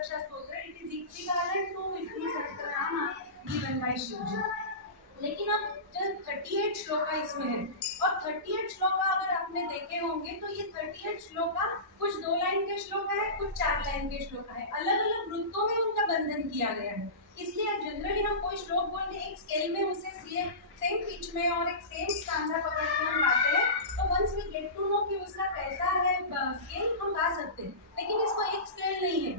Raksha Stotra, it is equivalent to Vishnu Sahasranama given bye Shivji. लेकिन अब जो 38 श्लोका इसमें है, और 38 श्लोका अगर आपने देखे होंगे तो ये 38 श्लोका कुछ 2 लाइन के श्लोक है, कुछ 4 लाइन के श्लोक है, अलग अलग वृत्तों में उनका बंधन किया गया है। इसलिए जनरली हम कोई श्लोक बोल के एक स्केल में उसे सेम पिच में और एक सेम स्टांजा पकड़ के हम गाते हैं, तो once we get to know कि उसका कैसा है स्केल, हम गा सकते हैं। लेकिन इसको एक स्केल नहीं है,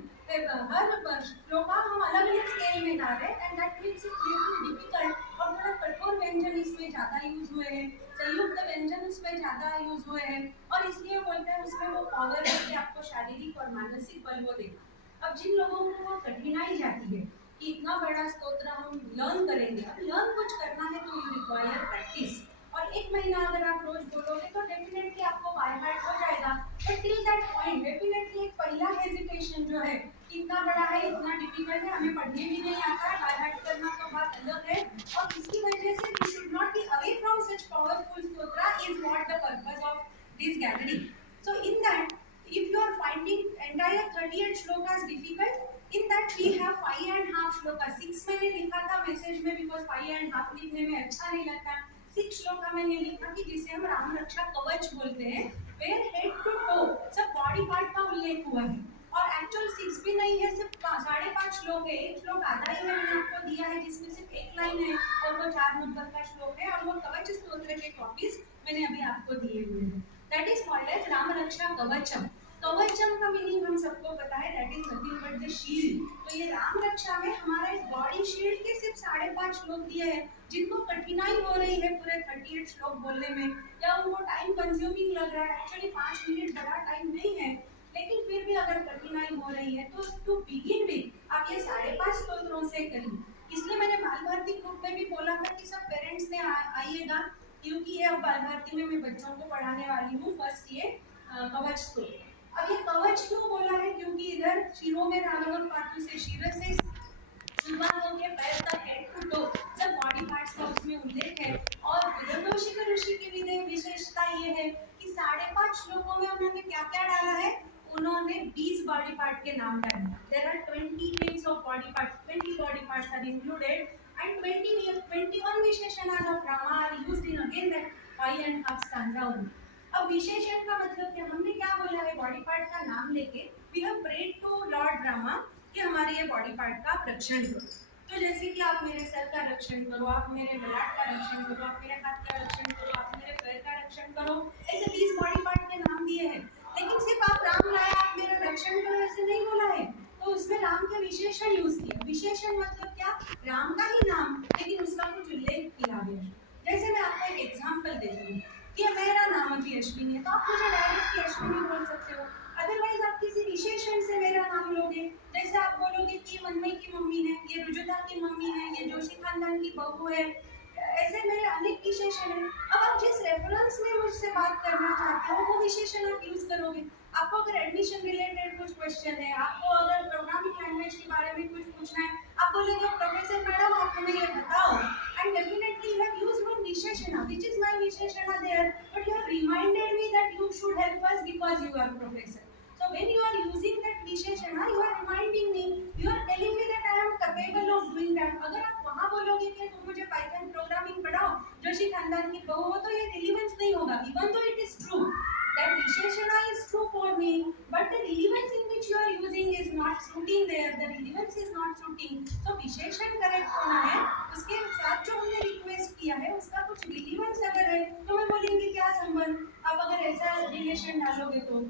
हर श्लोका हम अलग अलग स्केल में गा रहे हैं, and that makes it little difficult. और थोड़ा कठोर व्यंजन इसमें ज्यादा यूज हुए हैं, संयुक्त व्यंजन उसमें ज्यादा यूज हुए हैं, और इसलिए बोलते हैं उसमें वो पावर है कि आपको शारीरिक और मानसिक बल वो देगा। अब जिन लोगों को वो कठिनाई जाती है कि इतना बड़ा स्तोत्र हम लर्न करेंगे, अब लर्न कुछ करना है तो यू रिक्वायर प्रैक्टिस, और 1 महीना अगर आप रोज बोलोगे तो डेफिनेटली आपको बाय हार्ट हो जाएगा। But till that point definitely एक पहला हेजिटेशन जो है, इतना बड़ा है, इतना डिफिकल्ट है, हमें पढ़ने भी नहीं आता है, बाय हार्ट करना तो बात अलग है, और इसकी वजह से we should not be away from such powerful स्तोत्र is what the purpose of this gathering. So in that if you are finding entire 38 shlokas difficult, in that we have 5.5 shlokas। 6 मैंने लिखा था मैसेज में, because 5.5 लिखने में अच्छा नहीं लगता। 6 श्लोका मैंने लिखा कि जिसे हम राम रक्षा कवच बोलते हैं, वेयर हेड टू टो सब बॉडी पार्ट का उल्लेख हुआ है, और एक्चुअल 6 भी नहीं है, सिर्फ 5.5 श्लोक है। एक श्लोक आधा ही मैंने आपको दिया है जिसमें सिर्फ 1 लाइन है, और वो 4 नंबर का श्लोक है, और वो कवच स्तोत्र के कॉपीज मैंने अभी आपको दिए हुए हैं। That is called as Ram Raksha Kavacham. कवचम का मीनिंग हम सबको पता है, that is nothing but the shield. तो ये राम रक्षा में हमारे बॉडी शील्ड के सिर्फ 5.5 श्लोक दिए हैं। जिनको कठिनाई हो रही है पूरे 38 श्लोक बोलने में, या उनको टाइम कंज्यूमिंग लग रहा है, एक्चुअली 5 मिनट बड़ा टाइम नहीं है, लेकिन फिर भी अगर कठिनाई हो रही है तो टू बिगिन विद आप ये 5.5 स्तोत्रों से करिए। इसलिए मैंने बाल भारती ग्रुप में भी बोला था कि सब पेरेंट्स ने आइएगा, क्योंकि ये अब बाल भारती में मैं बच्चों को पढ़ाने वाली हूँ फर्स्ट ये कवच स्तोत्र। अब ये कवच क्यों बोला है, क्योंकि इधर शिरो में राघव पातु से शिर से शुरुआत होकर पैर तक हेड टू टो सब बॉडी पार्ट्स का उसमें उल्लेख है। और विदर्भोषिक ऋषि की विशेषता ये है कि 5.5 श्लोकों में उन्होंने क्या क्या डाला है, उन्होंने 20 बॉडी पार्ट के नाम डाले। There are 20 names of body parts, 20 body parts are included, and 21 विशेषणास of Rama are used in again that 5.5 stanza only. अब विशेषण का मतलब क्या, हमने क्या बोला है, बॉडी पार्ट का नाम लेके we have prayed to Lord Rama कि हमारे ये बॉडी पार्ट का आप रक्षण करो। तो जैसे कि आप मेरे सर का रक्षण करो, आप मेरे ललाट का रक्षण करो, आप मेरे हाथ का रक्षण करो, आप मेरे पैर का रक्षण करो, ऐसे 20 बॉडी पार्ट के नाम दिए हैं। लेकिन सिर्फ आप राम लाए, आप मेरा रक्षण करो ऐसे नहीं बोला है, तो उसमें राम के विशेषण यूज किया। विशेषण मतलब क्या, राम का ही नाम लेकिन उसका कुछ उल्लेख किया गया। जैसे मैं आपको एक एग्जाम्पल देती हूँ कि मेरा नाम अभी अश्विनी है, तो आप मुझे डायरेक्टली अश्विनी बोल सकते हो। अदरवाइज आप किसी विशेषण से मेरा नाम लोगे, जैसे आप बोलोगे कि मनमय की मम्मी है, ये रुजुता की मम्मी है, ये जोशी खानदान की बहू है, ऐसे मेरे अनेक विशेषण हैं। अब आप जिस रेफरेंस में मुझसे बात करना चाहते हो वो विशेषण आप यूज करोगे। आपको अगर एडमिशन रिलेटेड कुछ क्वेश्चन है, आपको अगर प्रोग्रामिंग लैंग्वेज के बारे में कुछ पूछना है, आप बोलेगे प्रोफेसर मैडम आप हमें ये बताओ, and definitely you have used one विशेषण व्हिच इज माय विशेषण there, but you have reminded me that you should help us because you are professor. So when you are using that विशेषण, you are reminding me, you are telling me that I am capable of doing that। अगर आप वहाँ बोलोगे कि तुम मुझे Python programming पढ़ाओ, जोशी खानदान की बहू हो, तो ये रिलीवेंस नहीं होगा। Even though it is true that विशेषण is true for me, but the relevance in which you are using is not suiting there, the relevance is not suiting। So विशेषण करेक्ट होना है, उसके साथ जो हमने रिक्वेस्ट किया है उसका कुछ रिलीवेंस अगर है तो मैं बोलेंगे क्या संबंध, आप अगर ऐसा रिलेशन डालोगे तो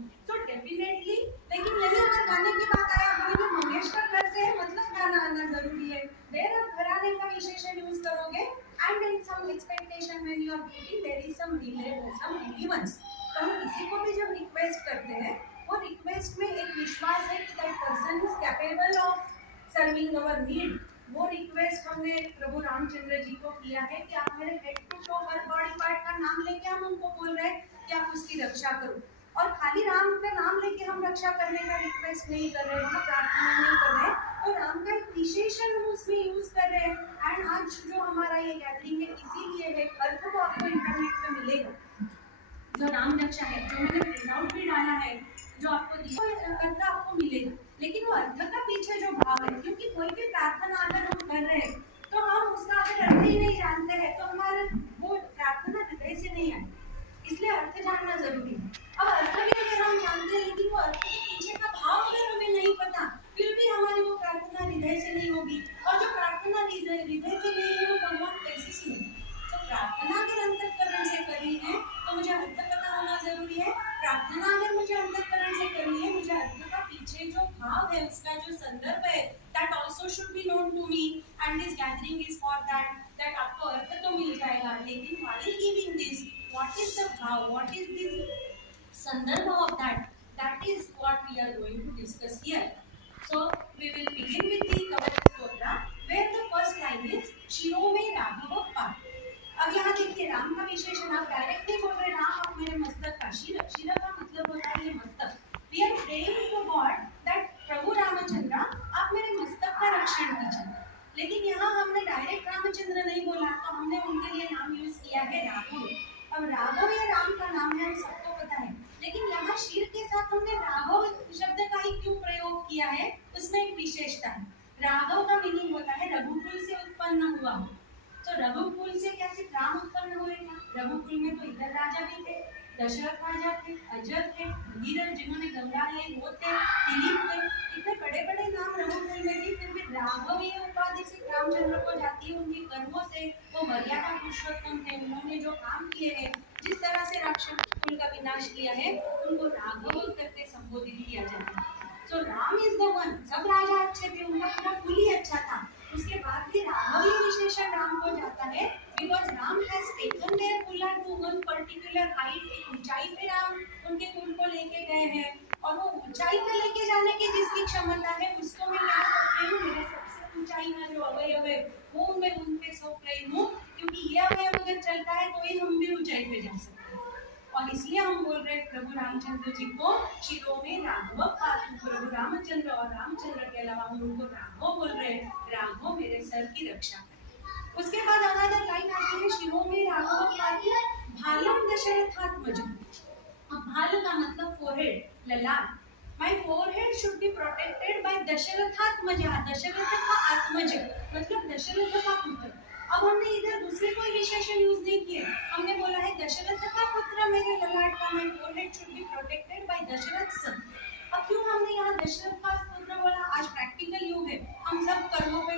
डेफिनेटली। लेकिन यही अगर गाने की बात आया, बोलेंगे मंगेश का घर से है मतलब गाना आना जरूरी है, देर आप घराने का विशेषण यूज करोगे, and in some expectation when you are giving there is some relevance. तो हम किसी को भी जब रिक्वेस्ट करते हैं, वो रिक्वेस्ट में एक विश्वास है कि that person is capable of serving our need. वो रिक्वेस्ट हमने प्रभु रामचंद्र जी को किया है कि आप मेरे हेड टू टो हर बॉडी पार्ट का नाम लेके हम उनको बोल रहे हैं कि आप उसकी रक्षा करो, और खाली राम का नाम लेके हम रक्षा करने का रिक्वेस्ट नहीं कर रहे, वहाँ प्रार्थना नहीं कर रहे, तो राम का एक विशेषण हम उसमें यूज कर रहे हैं। एंड आज जो हमारा ये गैदरिंग है इसीलिए है, अर्थ तो आपको इंटरनेट पे मिलेगा, जो राम रक्षा है, जो मैंने प्रिंट आउट भी डाला है, जो आपको दिया अर्थ आपको मिलेगा। लेकिन वो अर्थ का पीछे जो भाव है, क्योंकि कोई भी प्रार्थना अगर हम कर रहे हैं तो हम उसका अगर अर्थ ही नहीं जानते हैं तो हमारा वो प्रार्थना हृदय से नहीं आए, इसलिए अर्थ जानना जरूरी है। अब अर्थ भी अगर हम जानते हैं लेकिन वो अर्थ के पीछे का भाव अगर हमें नहीं पता, फिर भी हमारी वो प्रार्थना हृदय से नहीं होगी, और जो प्रार्थना हृदय से नहीं है वो भगवान कैसे सुने। तो प्रार्थना अगर अंतःकरण से करनी है तो मुझे अर्थ पता होना जरूरी है। प्रार्थना अगर मुझे अंतःकरण से करनी है, मुझे अर्थ का पीछे जो भाव है, उसका जो संदर्भ है, that also should be known to me, and this gathering is for that आपको अर्थ तो मिल जाएगा, लेकिन while giving this, what is the भाव, what is the संदर्भ of that is what we are going to discuss here. So we will begin with the Kavach Stotra, where the first line is शिरो में राघव पाद। अब यहाँ देखिए राम का विशेषण, आप डायरेक्ट नहीं बोल रहे राम आप मेरे मस्तक का शिर, शिर का मतलब होता है ये मस्तक। We are praying to God that प्रभु रामचंद्र आप मेरे मस्तक का रक्षण कीजिए, लेकिन यहाँ हमने डायरेक्ट रामचंद्र नहीं बोला, तो हमने उनके लिए नाम यूज किया है राघव। अब राघव या राम का नाम है, हम सबको पता है, लेकिन यहाँ शिर के साथ हमने राघव शब्द का ही क्यों प्रयोग किया है, उसमें एक विशेषता है। राघव का मीनिंग होता है रघुकुल से उत्पन्न हुआ। तो रघुकुल से क्या सिर्फ राम उत्पन्न हुए क्या? रघुकुल में तो इधर राजा भी थे, दशरथ राजा थे, अजय थे, भगीरथ जिन्होंने गंगा लाई वो थे, दिलीप थे, इतने बड़े बड़े नाम रघुकुल में थी, फिर भी राघव ये उपाधि से रामचंद्र को जाती है। उनके कर्मों से वो मर्यादा पुरुषोत्तम थे, उन्होंने जो काम किए हैं, जिस तरह से राक्षस कुल का विनाश किया है, उनको राघव करके संबोधित किया जाता है। सो राम इज द वन, सब राजा अच्छे थे, उनका पूरा कुल ही अच्छा था, उसके बाद भी राघव ये विशेषण राम को जाता है, because Ram has taken their कुल टू वन पर्टिकुलर हाइट। एक ऊंचाई पे राम उनके कुल को लेके गए हैं, और वो ऊंचाई पे लेके जाने की जिसकी क्षमता है उसको मैं क्या सकती हूँ, मेरे सबसे ऊंचाई में जो अवयव है वो मैं उन पे सौंप रही हूँ, क्योंकि ये अवयव अगर चलता है तो ही हम भी ऊंचाई पे जा सकते हैं। और इसलिए हम बोल रहे हैं प्रभु रामचंद्र जी को शिरो में राघव पातु, प्रभु रामचंद्र, और रामचंद्र के अलावा हम उनको राघव बोल रहे हैं, राघव मेरे सर की रक्षा। उसके बाद अनदर लाइन आती है शिरो में राघव पातु भालम दशरथात्मजम। अब भाल का मतलब फोरहेड, ललाट। My forehead should be protected by दशरथात्मजा, Dasharath का आत्मज मतलब दशरथ का पुत्र। अब हमने इधर दूसरे कोई विशेषण यूज नहीं किए, हमने बोला है दशरथ का पुत्र मेरे ललाट का, my forehead should be protected by Dasharath सन। अब क्यों हमने यहाँ दशरथ का पुत्र बोला? आज प्रैक्टिकल युग है, हम सब कर्मों पे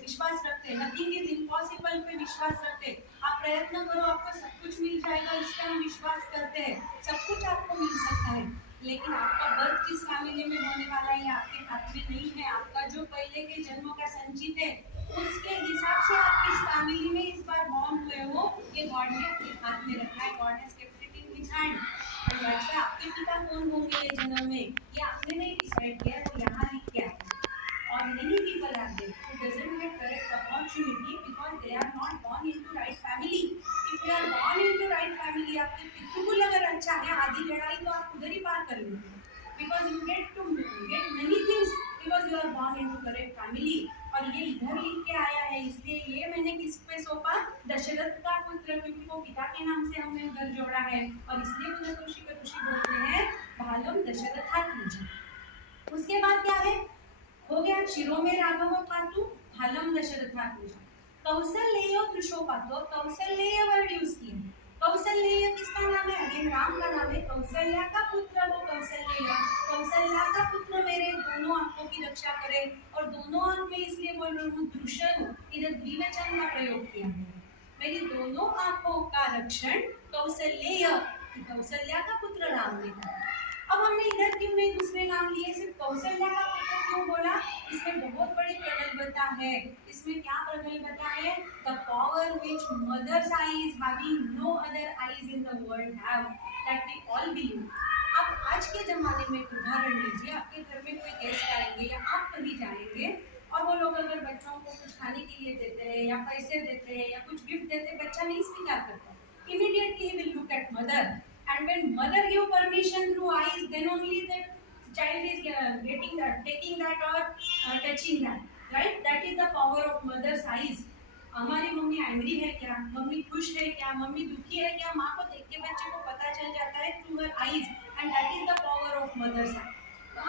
विश्वास रखते हैं, नथिंग इज इम्पॉसिबल पे विश्वास रखते हैं। आप प्रयत्न करो आपको सब कुछ मिल जाएगा, इस पर हम विश्वास करते हैं, सब कुछ आपको मिल सकता है, लेकिन आपका बर्थ किस फैमिली में होने वाला है आपके हाथ में नहीं है। आपका जो पहले के जन्मों का संचित है उसके हिसाब से आप किस फैमिली में इस बार बॉर्न हुए हो, ये गॉड ने अपने हाथ में रखा है, God has kept it in his hand. और वैसे आपके पिता कौन होंगे ये जन्म में, ये आपने नहीं डिसाइड किया, वो यहाँ लिख के आया। और many people are there who doesn't get correct opportunity because they are not born into right family. If you are born into right family, आपके पितृकुल अगर अच्छा है, आधी लड़ाई तो आप उधर ही पार कर लेंगे, because you get many things because you are born into correct family। और ये इधर लिख के आया है, इसलिए ये मैंने किस पे सौंपा, दशरथ का पुत्र, क्योंकि वो पिता के नाम से हमने उधर जोड़ा है, और इसलिए उधर ऋषि का ऋषि बोलते हैं भालम दशरथात्मज। उसके बाद क्या है, हो गया शिरो में राघव पातु भालम दशरथात्मज। कौशल्य दृशोपातो, कौशल्य वर्ड यूज किए। कौशल्य किसका नाम है? अगेन राम का नाम है, कौशल्या का पुत्र वो कौशल्य, कौशल्या का पुत्र मेरे दोनों आंखों की रक्षा करे। और दोनों आंख में इसलिए बोल रही हूँ दृशन, इधर द्विवचन का प्रयोग किया है, मेरी दोनों आंखों का रक्षण कौशल्य, कौशल्या का पुत्र राम ने कहा। अब हमने इधर क्यों नहीं दूसरे नाम लिए, सिर्फ कौशल्या का पुत्र क्यों बोला? इसमें बहुत बड़ी प्रगल्भता है। इसमें क्या प्रगल्भता है? The power which mothers eyes having no other eyes in the world have, that we all believe. आप आज के जमाने में उदाहरण लीजिए, आपके घर में कोई गेस्ट आएंगे या आप कहीं जाएंगे और वो लोग अगर बच्चों को कुछ खाने के लिए देते हैं या पैसे देते हैं या कुछ गिफ्ट देते हैं, बच्चा नहीं स्वीकार करता, immediately he will look at mother, and when mother give permission through eyes, then only that child is getting that, taking that or touching that, right? That is the power of mother's eyes। हमारी mummy angry है क्या, mummy खुश है क्या, mummy दुखी है क्या, माँ को देख के बच्चे को पता चल जाता है through her eyes, and that is the power of mother's आई।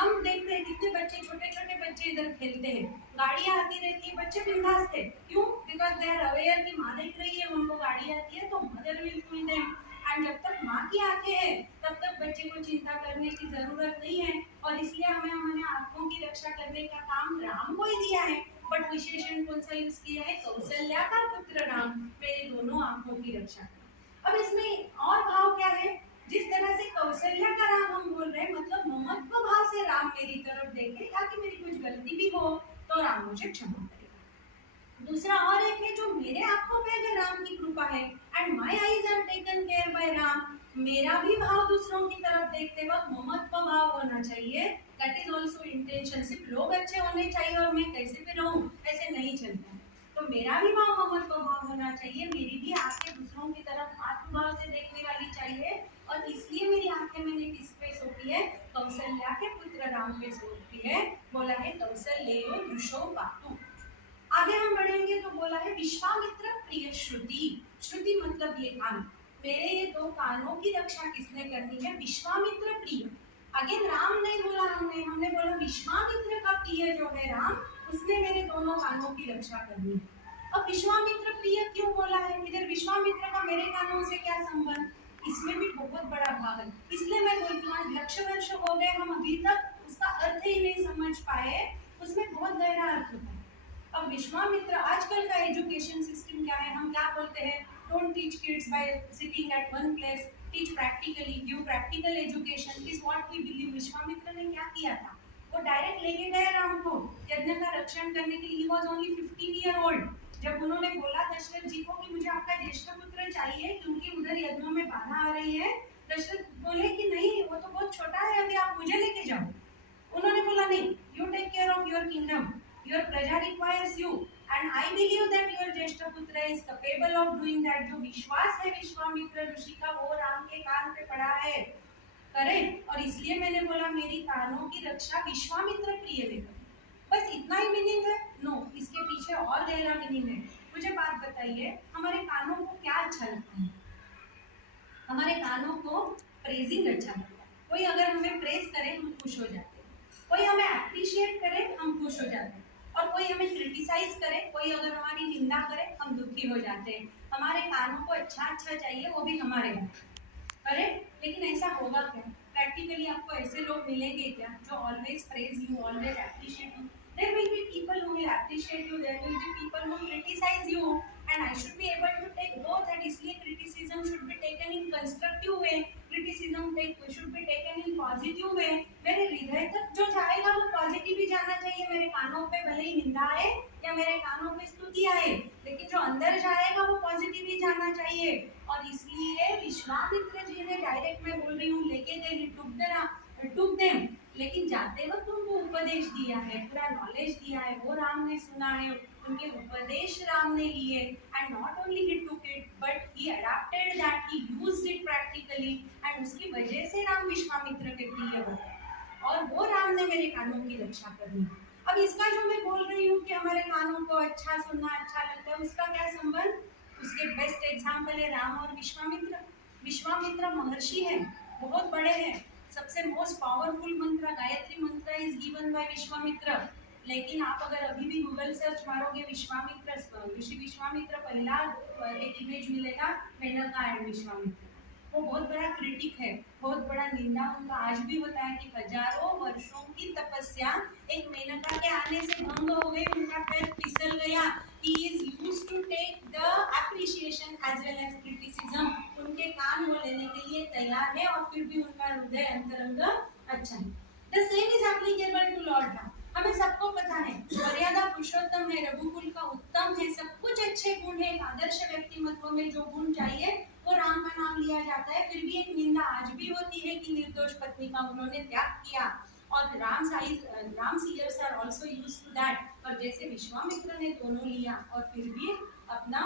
हम देखते हैं कितने बच्चे, छोटे छोटे बच्चे इधर खेलते हैं, गाड़ियां आती रहती है, बच्चे बिंदास थे, क्यों? बिकॉज दे आर अवेयर कि माँ देख रही है, उनको गाड़ी आती है, तो mother will pull them. And जब तक माँ की आंखें हैं तब तक बच्चे को चिंता करने की जरूरत नहीं है, और इसलिए हमें हमारे आंखों की रक्षा करने का काम राम को ही दिया है। बट विशेषण कौन सा यूज किया है? कौशल्या का पुत्र राम, मेरे दोनों आंखों की रक्षा। अब इसमें और भाव क्या है? जिस तरह से कौशल्या का राम हम बोल रहे हैं, मतलब ममत्व भाव से राम मेरी तरफ देखे, या कि मेरी कुछ गलती भी हो तो राम मुझे क्षमा करेगा। दूसरा और एक है, जो मेरे आंखों पे अगर राम की कृपा है, and my eyes are taken care by Ram, मेरा भी भाव दूसरों की तरफ देखते वक्त ममत्व भाव होना चाहिए। That is also intention. सिर्फ लोग अच्छे होने चाहिए और मैं कैसे भी रहूं, ऐसे नहीं चलता। तो मेरा भी भाव ममत्व भाव होना चाहिए, मेरी भी आंखें दूसरों की तरफ आत्मभाव से देखने वाली चाहिए, और इसलिए मेरी आंखें मैंने किस पे सोती है? कौशल्या के पुत्र राम पे सोती है। बोला है कौशल्यो दृशो पातु। आगे हम बढ़ेंगे तो बोला है विश्वामित्र प्रिय श्रुति। श्रुति मतलब ये कान, मेरे ये दो कानों की रक्षा किसने करनी है? विश्वामित्र प्रिय। अगेन राम नहीं बोला हमने बोला विश्वामित्र का प्रिय जो है राम, उसने मेरे दोनों कानों की रक्षा करनी है। अब विश्वामित्र प्रिय क्यों बोला है? इधर विश्वामित्र का मेरे कानों से क्या संबंध? इसमें भी बहुत बड़ा भाव है, इसलिए मैं बोलती हूँ आज लक्ष्य वर्ष हो गए, हम अभी तक उसका अर्थ ही नहीं समझ पाए, उसमें बहुत गहरा अर्थ होता है। अब विश्वामित्र, आजकल का एजुकेशन सिस्टम क्या है? हम क्या बोलते हैं? Don't teach kids by sitting at one place, teach practically, give practical education is what we believe. Vishwamitra ने क्या किया था? वो डायरेक्ट लेके गए राम को यज्ञ का रक्षण करने के लिए। He was only 15 year old. जब उन्होंने बोला दशरथ जी को कि मुझे आपका ज्येष्ठ पुत्र चाहिए क्योंकि उधर यज्ञों में बाधा आ रही है, दशरथ बोले कि नहीं, वो तो बहुत छोटा है, अभी आप मुझे लेके जाओ। उन्होंने बोला नहीं, you take care of your kingdom, your प्रजा requires you, and I believe that your ज्येष्ठ पुत्र is capable of doing that. जो विश्वास है विश्वामित्र ऋषि का, वो राम के कान पे पड़ा है, करेक्ट। और इसलिए मैंने बोला मेरी कानों की रक्षा विश्वामित्र प्रिय ने करी। बस इतना ही मीनिंग है? नो, इसके पीछे और गहरा मीनिंग है। मुझे बात बताइए, हमारे कानों को क्या अच्छा लगता है? हमारे कानों को प्रेजिंग अच्छा लगता है। कोई अगर हमें प्रेज करे हम खुश हो जाते हैं, कोई हमें अप्रिशिएट करे हम खुश हो जाते हैं, और कोई हमें क्रिटिसाइज करे, कोई अगर हमारी निंदा करे हम दुखी हो जाते हैं। हमारे कानों को अच्छा अच्छा चाहिए, वो भी हमारे यहाँ, करेक्ट। लेकिन ऐसा होगा क्या? प्रैक्टिकली आपको ऐसे लोग मिलेंगे क्या जो always praise you, always appreciate you? There will be people who will appreciate you, there will be people who criticise you, and I should be able to take both. And इसलिए criticism should be taken in constructive way, criticism should be taken in positive way. मेरे हृदय तक जो जाएगा वो positive ही जाना चाहिए, मेरे कानों पे भले ही निंदा आए या मेरे कानों पे स्तुति आए, लेकिन जो अंदर जाएगा वो पॉजिटिव ही जाना चाहिए। और इसलिए विश्वामित्र जी ने डायरेक्ट, मैं बोल रही हूँ, लेके गए, टुक देम, लेकिन जाते वक्त उनको उपदेश दिया है, पूरा नॉलेज दिया है, वो राम ने सुना है, उनके उपदेश राम ने लिए, and not only he took it but he adopted that, he used it practically, and उसकी वजह से राम विश्वामित्र के प्रिय बने, और वो राम ने मेरे कानों की रक्षा करनी। अब इसका जो मैं बोल रही हूँ कि हमारे कानों को अच्छा सुनना अच्छा लगता है, उसका क्या संबंध? उसके बेस्ट एग्जाम्पल है राम और विश्वामित्र। विश्वामित्र महर्षि है, बहुत बड़े हैं, सबसे मोस्ट पावरफुल मंत्र गायत्री मंत्र इज गिवन बाय विश्वामित्र। लेकिन आप अगर अभी भी गूगल सर्च मारोगे विश्वामित्र, ऋषि विश्वामित्र, पहला एक इमेज मिलेगा मेनका एंड विश्वामित्र। वो बहुत बड़ा क्रिटिक है, बहुत बड़ा निंदा उनका आज भी होता है कि हजारों वर्षों की तपस्या एक मेनका के आने से भंग हो गई, उनका पैर फिसल गया। He is used to take the appreciation as well as criticism। उनके कान वो लेने के लिए तैयार है, और फिर भी उनका हृदय अंतरंग अच्छा है। The same is applicable to Lord Ram। हमें सबको पता है मर्यादा पुरुषोत्तम है, रघुकुल का उत्तम है, सब कुछ अच्छे गुण है, एक आदर्श व्यक्तिमत्व में जो गुण चाहिए वो राम का नाम लिया जाता है। फिर भी एक निंदा आज भी होती है कि निर्दोष पत्नी का उन्होंने त्याग किया, और Ram seers are also used to that. और जैसे विश्वामित्र ने दोनों लिया और फिर भी अपना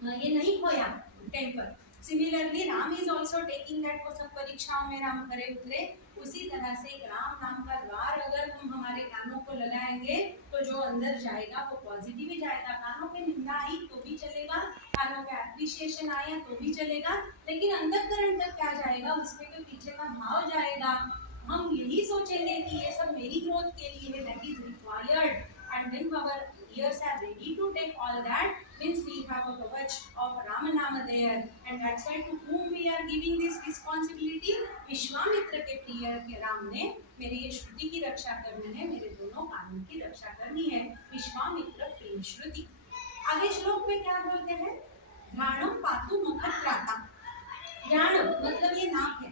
ये नहीं खोया temper, similarly Ram is also taking that. वो सब परीक्षाओं में राम खरे उतरे, उसी तरह से एक राम नाम का द्वार अगर हम हमारे कानों को लगाएंगे तो जो अंदर जाएगा वो पॉजिटिव ही जाएगा। कानों पे निंदा आई तो भी चलेगा, कानों पे एप्रिशिएशन आया तो भी चलेगा, लेकिन अंतःकरण तक क्या जाएगा? उसके पीछे का भाव जाएगा। हम यही सोचेंगे कि ये सब मेरी ग्रोथ के लिए है, that is required, and when our ears are ready to take all that, means we have a kavach of Rama Nama there, and that's why to whom we are giving this responsibility, Vishwamitra के प्रिय के राम ने मेरे ये श्रुति की रक्षा करनी है, मेरे दोनों कानों की रक्षा करनी है, विश्वामित्र प्रिय श्रुति। आगे श्लोक में क्या बोलते हैं, घ्राणम पातु मुखत्राता। घ्राणम मतलब ये नाक है,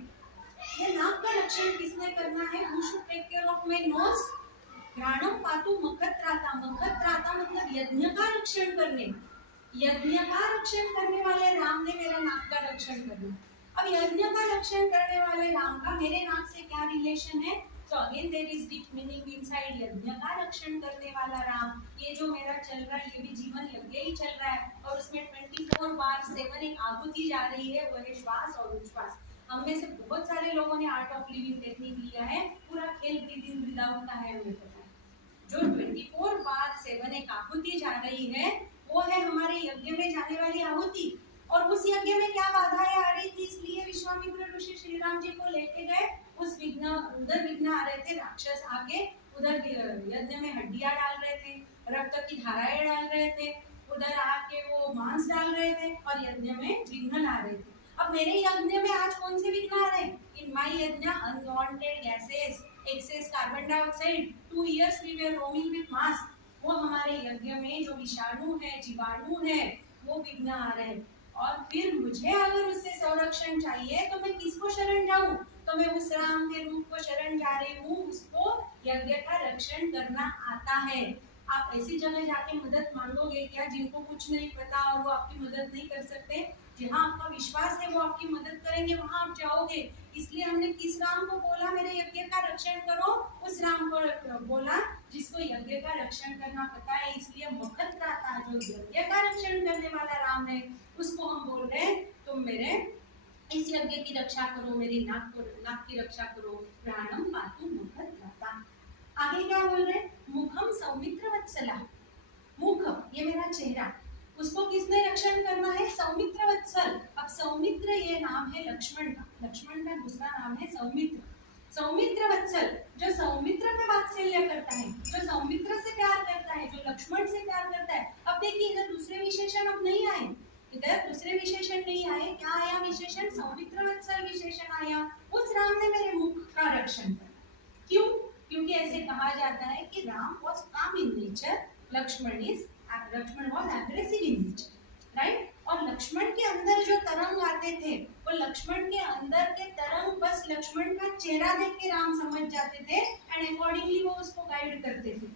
ये नाक का रक्षण किसने करना है, who should take care of my nose? घ्राणम पातु मुखत्राता, मुखत्राता मतलब यज्ञ का रक्षण करने, यज्ञ का रक्षण करने वाले राम ने मेरा नाक का रक्षण करना। अब यज्ञ का रक्षण करने वाले राम का मेरे नाक से क्या रिलेशन है, तो again there is deep meaning inside यज्ञ का रक्षण करने वाला राम। ये जो मेरा चल रहा है ये भी जीवन यज्ञ ही चल रहा है, और उसमें 24 बार 7 एक आहुति जा रही है, वो है श्वास और उच्छ्वास। हम में से बहुत सारे लोगों ने आर्ट ऑफ लिविंग टेक्निक लिया है, पूरा खेल ब्रीथ इन ब्रीथ आउट का है, हमें पता है। जो 24 बार 7 एक आहुति जा रही है वो है हमारे यज्ञ में जाने वाली आहुति, और उस यज्ञ में क्या बाधाएं आ रही थी, इसलिए विश्वामित्र ऋषि श्री राम जी को लेके गए, उस विघ्न उधर विघ्न आ रहे थे, राक्षस आके उधर यज्ञ में हड्डियां डाल रहे थे, रक्त की धाराएं डाल रहे थे, उधर आके वो मांस डाल रहे थे और यज्ञ में विघ्न ला रहे थे। अब मेरे यज्ञ में आज कौन से विघ्न आ रहे हैं, इन माय यज्ञ unwanted gases, excess carbon dioxide, 2 years we were roaming with mass, वो हमारे यज्ञ में जो विषाणु है, जीवाणु है, वो विघ्न आ रहे हैं। और फिर मुझे अगर उससे संरक्षण चाहिए तो मैं किसको शरण जाऊं, तो मैं उस राम के रूप को शरण जा रही हूँ, उसको यज्ञ का रक्षण करना आता है। आप ऐसी जगह जाके मदद मांगोगे क्या जिनको कुछ नहीं पता और वो आपकी मदद नहीं कर सकते, जहाँ आपका विश्वास है वो आपकी मदद करेंगे वहां आप जाओगे। इसलिए हमने किस राम को बोला मेरे यज्ञ का रक्षण करो, उस राम को बोला जिसको यज्ञ का रक्षण करना पता है। इसलिए मुखत्राता जो यज्ञ का रक्षण करने वाला राम है उसको हम बोल रहे हैं तुम मेरे इस यज्ञ की रक्षा करो, मेरी नाक की रक्षा करो, प्राणम पातु मुखत्राता। आगे क्या बोल रहे हैं, मुखम सौमित्र वत्सला, मुख ये मेरा चेहरा, उसको किसने रक्षण करना है, सौमित्र वत्सल। अब सौमित्र ये नाम है लक्ष्मण का, लक्ष्मण का दूसरा नाम है सौमित्र। सौमित्र वत्सल जो सौमित्र पे वात्सल्य करता है, जो सौमित्र से प्यार करता है, जो लक्ष्मण से प्यार करता है। अब देखिए इधर दूसरे विशेषण अब नहीं आए, इधर दूसरे विशेषण नहीं आए, क्या आया विशेषण, सौमित्र वत्सल विशेषण आया। उस राम ने मेरे मुख का रक्षण किया। क्यों, क्योंकि ऐसे कहा जाता है कि Ram was calm in nature, Lakshman was aggressive in nature, right. और लक्ष्मण के अंदर जो तरंग आते थे वो लक्ष्मण के अंदर के तरंग बस लक्ष्मण का चेहरा देख के राम समझ जाते थे, एंड अकॉर्डिंगली वो उसको गाइड करते थे।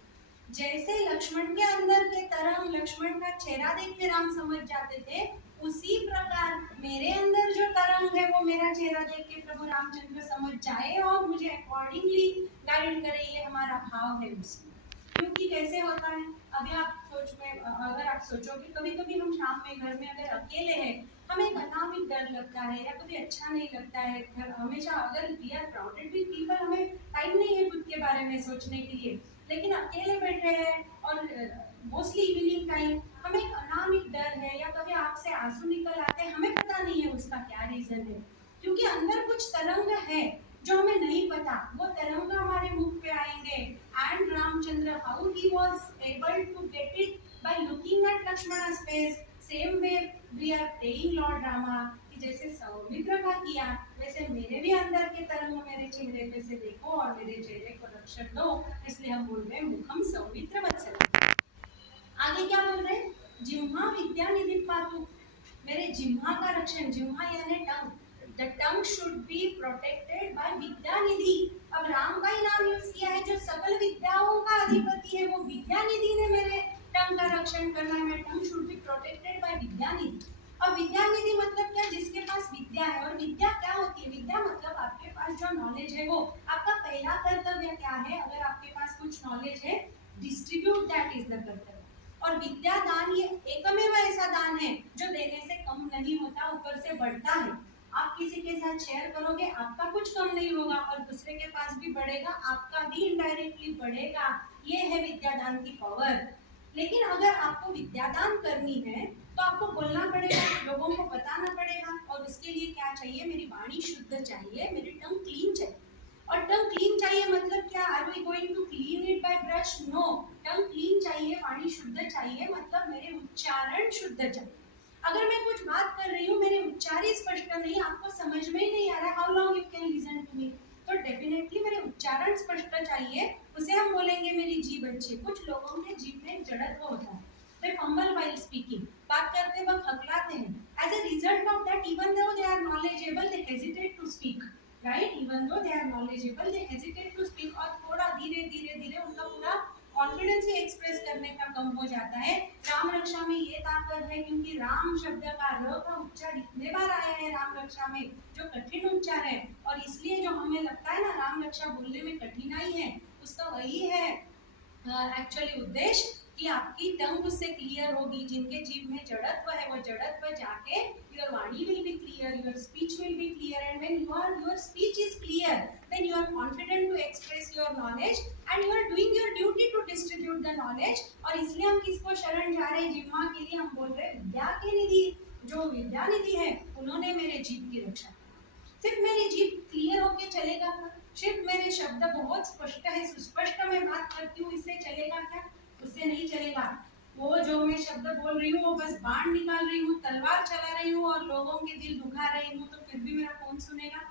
जैसे लक्ष्मण के अंदर के तरंग लक्ष्मण का चेहरा देख के राम समझ जाते थे, उसी प्रकार मेरे अंदर जो तरंग है वो मेरा चेहरा देख के प्रभु रामचंद्र समझ जाए और मुझे अकॉर्डिंगली गाइड करे, ये हमारा भाव है उसमें। क्योंकि कैसे होता है, अभी आप अगर आप सोचोगे कभी कभी हम शाम में घर में अगर अकेले हैं, हमें एक अनामिक डर लगता है या कभी अच्छा नहीं लगता है, घर हमेशा अगर we are crowded with people, हमें टाइम नहीं है खुद के बारे में सोचने के लिए, लेकिन अकेले बैठे हैं और मोस्टली इवनिंग टाइम हमें एक अनामिक डर है या कभी आँख से आंसू निकल आते हैं, हमें पता नहीं है उसका क्या रीजन है, क्योंकि अंदर कुछ तरंग है जो हमें नहीं पता, वो तरंग हमारे मुख पे आएंगे। And Ramchandra how he was able to get it by looking at Lakshman's face, same way we are praying lord Rama, कि जैसे सौमित्र का किया वैसे मेरे भी अंदर के तरंग मेरे चेहरे पे से देखो और मेरे चेहरे को रक्षण दो। इसलिए हम बोल रहे हैं मुखम सौमित्र वत्सल। आगे क्या बोल रहे हैं, जिह्वा विद्या निधि पातु, मेरे जिह्वा का रक्षण, जिह्वा यानी टंग, the tongue should be protected by Vidyanidhi. अब राम का ही नाम यूज किया है, जो सकल विद्याओं का अधिपति है वो विद्यानिधि ने मेरे टंग का रक्षण करना है, मेरे टंग should be protected by Vidyanidhi. अब विद्यानिधि मतलब क्या, जिसके पास विद्या है। और विद्या क्या होती है, विद्या मतलब आपके पास जो नॉलेज है वो आपका पहला कर्तव्य क्या है, अगर आपके पास कुछ नॉलेज है डिस्ट्रीब्यूट दैट इज द कर्तव्य। और विद्या दान ये एकमेव ऐसा दान है जो देने से कम नहीं होता, ऊपर से बढ़ता है। आप किसी के साथ शेयर करोगे आपका कुछ कम नहीं होगा और दूसरे के पास भी बढ़ेगा, आपका भी इनडायरेक्टली बढ़ेगा। ये है विद्यादान की पावर। लेकिन अगर आपको विद्यादान करनी है तो आपको बोलना पड़ेगा, लोगों को बताना पड़ेगा, और उसके लिए क्या चाहिए, मेरी वाणी शुद्ध चाहिए, मेरी टंग क्लीन चाहिए। और टंग क्लीन चाहिए मतलब क्या? Are we going to clean it by brush? No, tongue clean चाहिए, वाणी शुद्ध चाहिए, मतलब मेरे उच्चारण शुद्ध चाहिए। अगर मैं कुछ बात कर रही हूँ, मेरे उच्चार ही स्पष्ट नहीं, आपको समझ में ही नहीं आ रहा, how long you can listen to me? तो डेफिनेटली मेरे उच्चारण स्पष्ट चाहिए, उसे हम बोलेंगे मेरी जीभ अच्छी। कुछ लोगों के जीभ में जड़त्व होता है, they fumble while speaking, बात करते वक्त हकलाते हैं। As a result of that, even though they are knowledgeable, they hesitate to speak, right? Even though they are knowledgeable, they hesitate to speak, और थोड़ा धीरे धीरे धीरे उनका पूरा कॉन्फिडेंस ही एक्सप्रेस करने का कम हो जाता है। राम रक्षा में ये ताकत है, क्योंकि राम शब्द का र का उच्चार इतने बार आया है राम रक्षा में, जो कठिन उच्चार है, और इसलिए जो हमें लगता है ना राम रक्षा बोलने में कठिनाई है, उसका वही है एक्चुअली उद्देश्य, कि आपकी टंग उससे क्लियर होगी। जिनके जीभ में जड़त्व है, वो जड़त्व जाके your Vani will be clear, your speech will be clear, and when your speech is clear, then you are confident to express your knowledge and you are doing your duty to distribute the knowledge। और इसलिए हम किसको शरण जा रहे हैं? जिह्वा के लिए हम बोल रहे हैं विद्या की निधि, जो विद्या निधि है, उन्होंने मेरे जीभ की रक्षा। सिर्फ मेरी जीभ क्लियर होके चलेगा क्या? सिर्फ मेरे शब्द बहुत स्पष्ट है, सुस्पष्ट मैं बात करती हूँ, इससे चलेगा क्या? उससे नहीं चलेगा। वो जो मैं शब्द बोल रही हूँ, वो बस बाण निकाल रही हूँ, तलवार चला रही हूँ और लोगों के दिल दुखा रही हूँ, तो फिर भी मेरा कौन सुनेगा?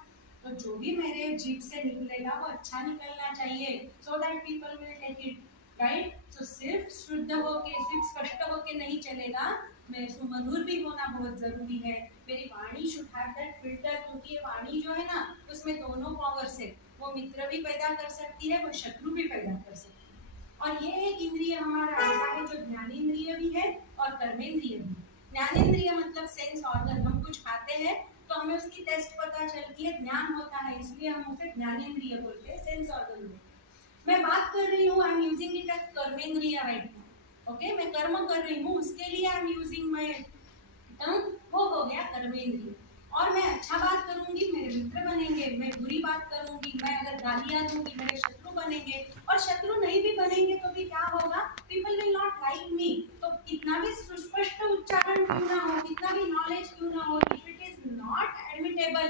तो जो भी मेरे जीभ से निकलेगा वो अच्छा निकलना चाहिए, so that people will take it, right? So सिर्फ शुद्ध होके, सिर्फ स्पष्ट होके नहीं चलेगा, मैं सुमधुर भी होना बहुत जरूरी है। मेरी वाणी शुड हैव दैट फिल्टर, क्योंकि ये वाणी जो है ना, उसमें दोनों पावर्स है, वो मित्र भी पैदा कर सकती है, वो शत्रु भी पैदा कर सकती है। और ये एक इंद्रिय हमारा ऐसा है जो ज्ञानेंद्रिय भी है और कर्मेंद्रिय भी। ज्ञानेंद्रिय मतलब सेंस ऑर्गन, हम कुछ खाते हैं तो हमें उसकी टेस्ट पता चलती है, ज्ञान होता है, इसलिए हम उसे ज्ञानेंद्रिय बोलते हैं, सेंस ऑर्गन बोलते हैं। मैं बात कर रही हूँ, I am using it as karmendriya right now, okay, मैं कर्म कर रही हूँ, उसके लिए I am using my tongue, वो हो गया कर्मेंद्रिय। और मैं अच्छा बात करूंगी, मेरे मित्र बनेंगे, मैं बुरी बात करूंगी, मैं अगर गालियां दूंगी, मेरे शत्रु बनेंगे, और शत्रु नहीं भी बनेंगे तो भी क्या होगा? People will not like me. तो कितना भी सुस्पष्ट उच्चारण क्यों ना हो, कितना भी नॉलेज क्यों ना हो, if it is not admittable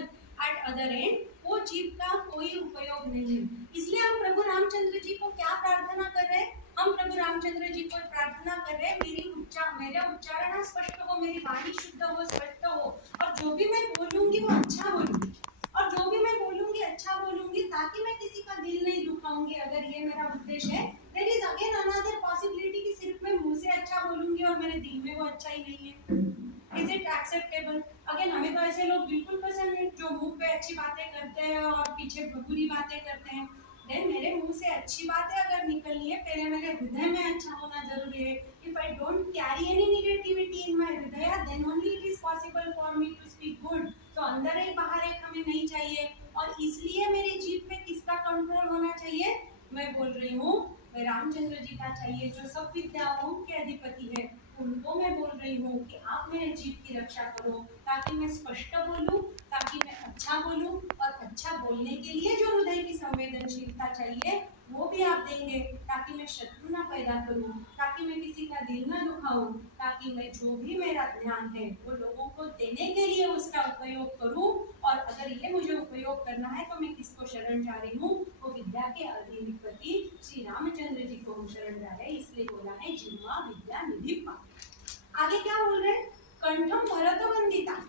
at other end, वो जीव का कोई उपयोग नहीं है। इसलिए हम प्रभु रामचंद्र जी को क्या प्रार्थना कर रहे हैं? हम प्रभु रामचंद्र जी को प्रार्थना कर रहे हैं, मेरा उच्चारण स्पष्ट हो, मेरी वाणी शुद्ध हो, स्पष्ट हो, और जो भी मैं बोलूंगी वो अच्छा बोलूंगी, और जो भी मैं बोलूंगी अच्छा बोलूंगी, ताकि मैं किसी का दिल नहीं दुखाऊंगी। अगर ये मेरा उद्देश्य है, there is again another possibility कि सिर्फ मैं मुंह से अच्छा बोलूंगी और मेरे दिल में वो अच्छा ही नहीं है। Is it acceptable? अगेन हमें तो ऐसे लोग बिल्कुल पसंद नहीं, जो मुंह पे अच्छी बातें करते हैं और पीछे बुरी बातें करते हैं। देन मेरे मुंह से अच्छी बातें अगर निकलनी है, पहले मेरे हृदय में अच्छा होना जरूरी है। If I don't carry any negativity in my हृदय, then only it is possible for me to speak good। तो अंदर एक बाहर एक हमें नहीं चाहिए, और इसलिए मेरी जीभ पे किसका कंट्रोल होना चाहिए? मैं बोल रही हूँ मैं रामचंद्र जी का चाहिए, जो सब विद्याओं के अधिपति है, उनको मैं बोल रही हूँ कि आप मेरे जीभ की रक्षा करो, ताकि मैं स्पष्ट बोलूं, ताकि मैं अच्छा बोलूं, और अच्छा बोलने के लिए जो हृदय की संवेदनशीलता चाहिए वो भी आप देंगे, ताकि मैं शत्रु ना पैदा करूं, ताकि मैं किसी का दिल ना दुखाऊं, ताकि मैं जो भी मेरा ध्यान है वो लोगों को देने के लिए उसका उपयोग करूं। और अगर ये मुझे उपयोग करना है तो मैं किसको शरण जा रही हूँ? वो विद्या के अधिपति श्री रामचंद्र जी को हम शरण जा रहे हैं, इसलिए बोला है जिह्वा विद्या निधि पात्र। आगे क्या बोल रहे हैं? कंठम भरत वंदिता।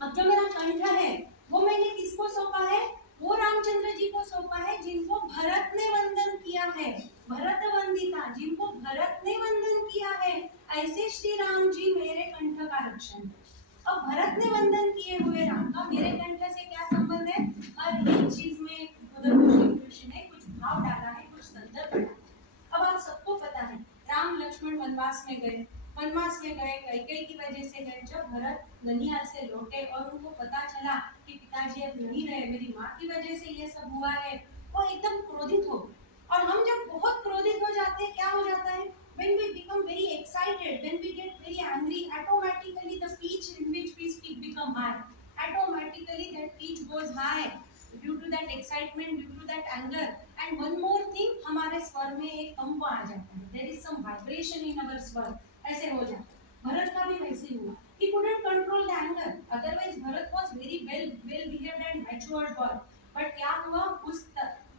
अब जो मेरा कंठ है वो मैंने किसको सौंपा है? वो रामचंद्र जी को सौंपा है जिनको भरत ने वंदन किया है, भरत वंदिता, जिनको भरत ने वंदन किया है, ऐसे श्री राम जी मेरे कंठ का रक्षण। अब भरत ने वंदन किए हुए राम का मेरे कंठ से क्या संबंध है? हर एक चीज में उधर कृष्ण ने कुछ भाव डाला है, कुछ संदर्भ डाला। अब आप सबको पता है राम लक्ष्मण वनवास में गए, वनवास में गए कैकेयी की वजह से गए। जब भरत ननिहाल से लौटे और उनको पता चला कि पिताजी अब नहीं रहे, मेरी माँ की वजह से ये सब हुआ है, वो एकदम क्रोधित हो गए। और हम जब बहुत क्रोधित हो जाते हैं, क्या हो जाता है? When we become very excited, when we get very angry, automatically the pitch in which we speak become high. Automatically that pitch goes high due to that excitement, due to that anger. And one more thing, हमारे स्वर में एक कंप आ जाता है, there is some vibration in our स्वर, ऐसे हो जाता है। भरत का भी वैसे ही हुआ, he couldn't control the anger, otherwise Bharat was very well behaved and matured boy, but क्या हुआ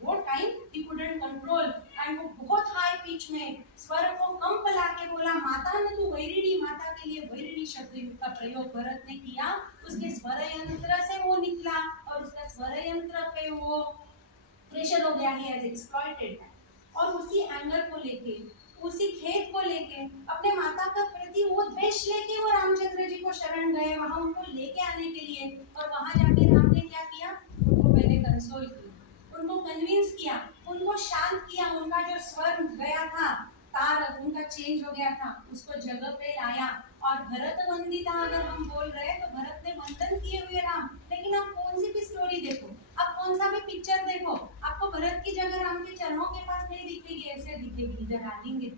वो time he couldn't control and वो बहुत हाई पिच में स्वर को कम पला के बोला, माता ने तो वैरिणी, माता के लिए वैरिणी शब्द का प्रयोग भरत ने किया। उसके स्वर यंत्र से वो निकला और उसका स्वर यंत्र पे वो प्रेशर हो गया, ही हैज एक्सप्लॉइटेड। और उसी एंगर को लेके, उसी खेत को लेके, अपने माता का प्रति वो द्वेष लेके वो रामचंद्र जी को शरण गए वहां उनको लेके आने के लिए। और वहां जाके राम ने क्या किया, उनको पहले कंसोल किया, उनको कन्विंस किया, उनको शांत किया, उनका जो स्वर गया था, तार उनका चेंज हो गया था, उसको जगह पे लाया। और भरत वंदिता अगर हम बोल रहे हैं तो भरत ने वंदन किए हुए राम। लेकिन आप कौन सी भी स्टोरी देखो, आप कौन सा भी पिक्चर देखो, आपको भरत की जगह राम के चरणों के पास नहीं दिखेगी, ऐसे दिखेगी, इधर आएंगे।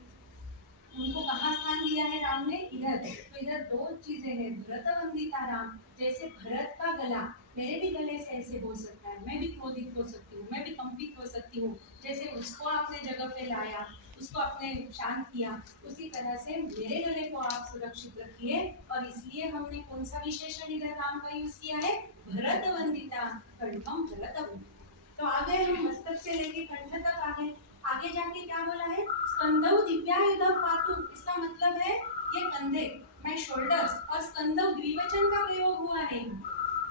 उनको कहाँ स्थान दिया है राम ने, इधर। तो इधर दो चीजें हैं, भरत वंदिता राम, जैसे भरत का गला मेरे भी गले से ऐसे हो सकता है, मैं भी क्रोधित हो सकती हूँ, मैं भी कंपित हो सकती हूँ, जैसे उसको आपने जगह पे लाया, उसको आपने शांत किया, उसी तरह से मेरे गले को आप सुरक्षित रखिए। और इसलिए हमने कौन सा विशेषण इधर राम का यूज किया है, भरत वंदिता, कंठम भरत वंदिता। तो आ गए हम मस्तक से लेके कंठ तक आ गए। आगे जाके क्या बोला है, स्कंदौ दिव्यायुधम पातु, इसका मतलब है ये कंधे, मैं शोल्डर्स, और स्कंदौ द्विवचन का प्रयोग हुआ है।